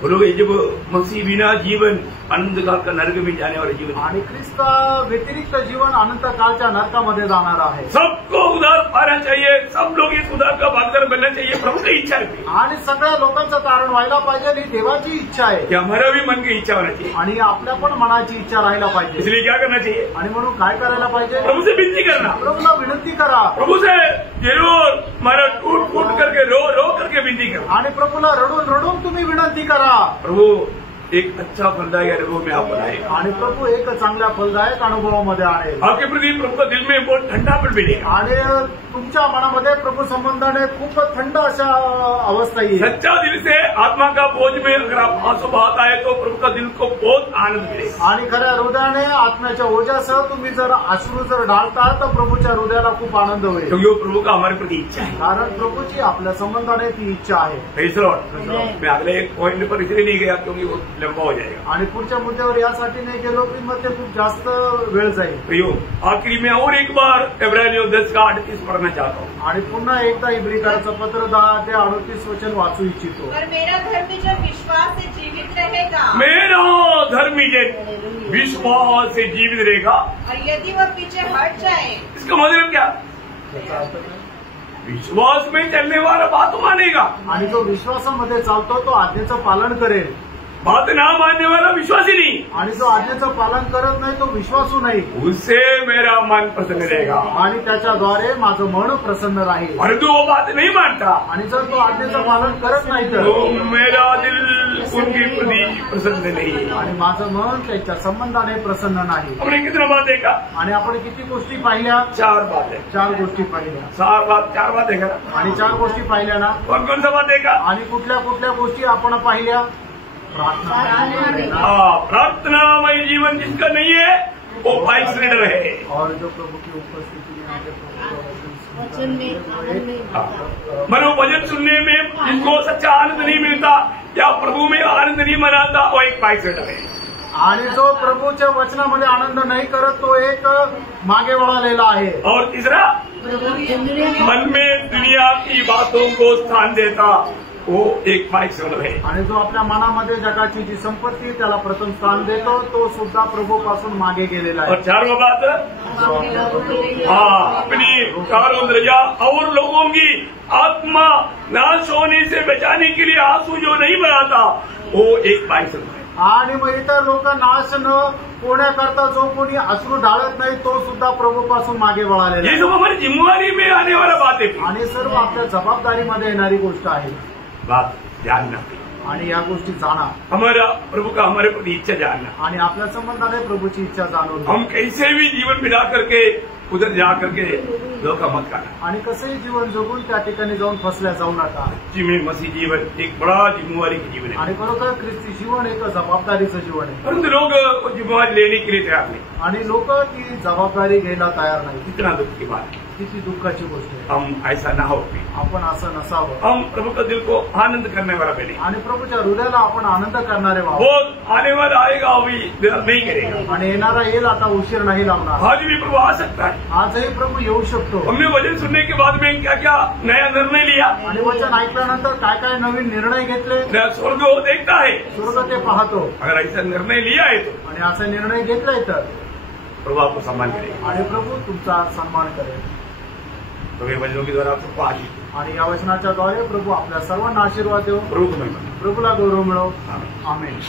बोलोगे जब मसीह बिना जीवन अनंत काल का नरक में जाने वाला जीवन, आणि ख्रिस्ता व्यतिरिक्त जीवन अनंत कालच्या नरकामध्ये जाणार आहे। सबको उद्धार पाना चाहिए, सब लोग इस उद्धार का भागीदार बनना चाहिए, प्रभु की इच्छा है। आणि सगळ्या लोकांचं तारण व्हायला पाहिजे, ही देवाची इच्छा आहे। कि हमारा भी मन की इच्छा होना चाहिए, आणि आपल्या पण मनाची इच्छा राहायला पाहिजे। इसलिए क्या करना चाहिए? आणि म्हणून काय करायला पाहिजे? प्रभु से विनती करना, प्रभूला विनंती करा। प्रभु से जरूर मारा टूट फूट करके रो रो करके विनती करो। आणि प्रभूला रडून रडून तुम्ही विनंती करा। प्रभु एक अच्छा फलदायी अनुभव में आप बनाए, आणि प्रभू एक चांगल्या फलदायक अनुभवामध्ये आणेल। आपके प्रति प्रभु का दिल में बहुत ठंडापन मिलेगा, आणि तुमच्या मनामध्ये प्रभू संबंधाने खूप थंड अशा अवस्था येईल। सच्चा दिल से आत्मा का बोझ में अगर आप आंसू बहाता है तो प्रभु का दिल को बहुत आनंद मिलेगा। आणि खऱ्या हृदयाने आत्म्याच्या ओझ्यासह तुम्ही जर अश्रू जर ढाळता तर प्रभूच्या हृदयाला खूप आनंद होईल, क्योंकि वो प्रभु का हमारे प्रति इच्छा है। कारण प्रभूची आपल्या संबंधाने ती इच्छा आहे। Praise the Lord. मैं अगले एक पॉइंट पर इसलिए नहीं गया क्योंकि वो लंबा हो जाएगा। आणि पुढच्या मुद्द्यावर यासाठी नाही गेलो की मग ते खूप जास्त वेळ जाईल। प्रियो, आखिरी में और एक बार इब्रानियों 10:38 पढ़ना चाहता हूँ। आणि पुन्हा एकदा इब्रिकाचं पत्र 10 ते 38 वचन वाचू इच्छितो। पर मेरा धर्मी जन विश्वास से जीवित रहेगा, मेरा धर्मी जन विश्वास से जीवित रहेगा, और यदि वह पीछे हट जाए, इसका मतलब क्या? विश्वास में चलने वाला बात मानेगा, आणि जो विश्वासामध्ये चालतो तो आज्ञेचं पालन करेल। बात ना मानने वाला विश्वासी नहीं, आणि जो आज्ञेचं पालन करत नाही तो विश्वासू नाही, उससे मेरा मन प्रसन्न रहेगा। आणि त्याच्याद्वारे माझं मन प्रसन्न राहील। परंतु वो बात नहीं मानता, आणि जर तो आज्ञेचं पालन करत नाही तर तो मेरा दिल उनकी प्रति प्रसन्न नहीं। आणि माझं मन त्याच्या संबंधाने प्रसन्न नाही। हमने कितना बात देखा? आणि आपण किती गोष्टी पाहिल्या? 4 बातें। 4 गोष्टी पाहिल्या। 4 बात देखा, आणि 4 गोष्टी पाहिल्या ना? कौन सा बात देखा? आणि कुठल्या कुठल्या गोष्टी आपण पाहिल्या? प्रार्थना। प्रार्थनामय जीवन जिसका नहीं है वो बाइकराइडर है। और जो प्रभु की उपस्थिति में आगे वचन में आनंद नहीं, मनो भजन सुनने में जिसको सच्चा आनंद नहीं मिलता या प्रभु में आनंद नहीं मनाता वो एक बाइकराइडर है। आणि जो प्रभूच्या वचनामध्ये आनंद नाही करत तो एक मागे वळालेला आहे। और तीसरा, मन में दुनिया की बातों को स्थान देता वो एक पायसर है। आणि जो आपल्या मनामध्ये जगाची जी संपत्ती त्याला प्रथम स्थान देतो तो सुद्धा प्रभूपासून मागे गेलेला आहे। और चारवा बात, अपनी कारों रजा और लोगों की आत्मा नाश होने से बचाने के लिए आंसू जो नहीं बहाता वो एक पायसर है। आणि मग इतर लोक नाश न होण्याकरता जो कोणी अश्रू ढाळत नाही तो सुद्धा प्रभूपासून मागे वळालेला ये सब हमारी जिम्मेवारी में आने वाला बात है। आणि सर्व आपल्या जबाबदारीमध्ये येणारी गोष्ट आहे। बात जानना आणि या गोष्टी जाणा, हमारा प्रभु का हमारे प्रति इच्छा जानना, आणि आपल्या संबंधाने प्रभूची इच्छा जाणून हम कैसे भी जीवन बिता करके उधर जा करके धोखा मत करना। आणि कसंही जीवन जगून त्या ठिकाणी जाऊन फसल्या जाऊ नका। में मसीह जीवन एक बड़ा जिम्मेवारी की जीवन है आणि खरोखर ख्रिस्ती जीवन एक जबाबदारीचं जीवन आहे, परंतु लोग वो जिम्मेवारी लेने के लिए तैयार नहीं। आणि लोक ती जबाबदारी घ्यायला तयार नाही। कितना दुख की बात है। किती दुःखाची गोष्ट आहे। हम ऐसा ना हो, आपण असं नसावं। हम प्रभु का दिल को आनंद करने वाला बने, आणि प्रभूच्या हृदयाला आपण आनंद करणारे व्हावं। वो आने वाला आएगा अभी देर नहीं करेगा। आणि येणारा येईल, आता उशीर नाही लावणार। आज भी प्रभु आ सकता है। आजही प्रभू येऊ शकतो। हमने वचन सुनने के बाद में क्या क्या नया निर्णय लिया, आणि वचन ऐकल्यानंतर काय काय नवीन निर्णय घेतले, नया स्वर्ग वो देखता है। स्वर्ग ते पाहतो। अगर ऐसा निर्णय लिया है तो आणि असा निर्णय घेतलाय तर प्रभु आपको सम्मान करेगा। आणि प्रभू तुमचा सन्मान करेल। प्रभु वचनों के द्वारा आपको आशीष, आणि या वचनाच्या द्वारे प्रभू आपल्या सर्वांना आशीर्वाद देऊ। प्रभु को महिमा। प्रभूला गौरव मिळो। आमीन। आमेन।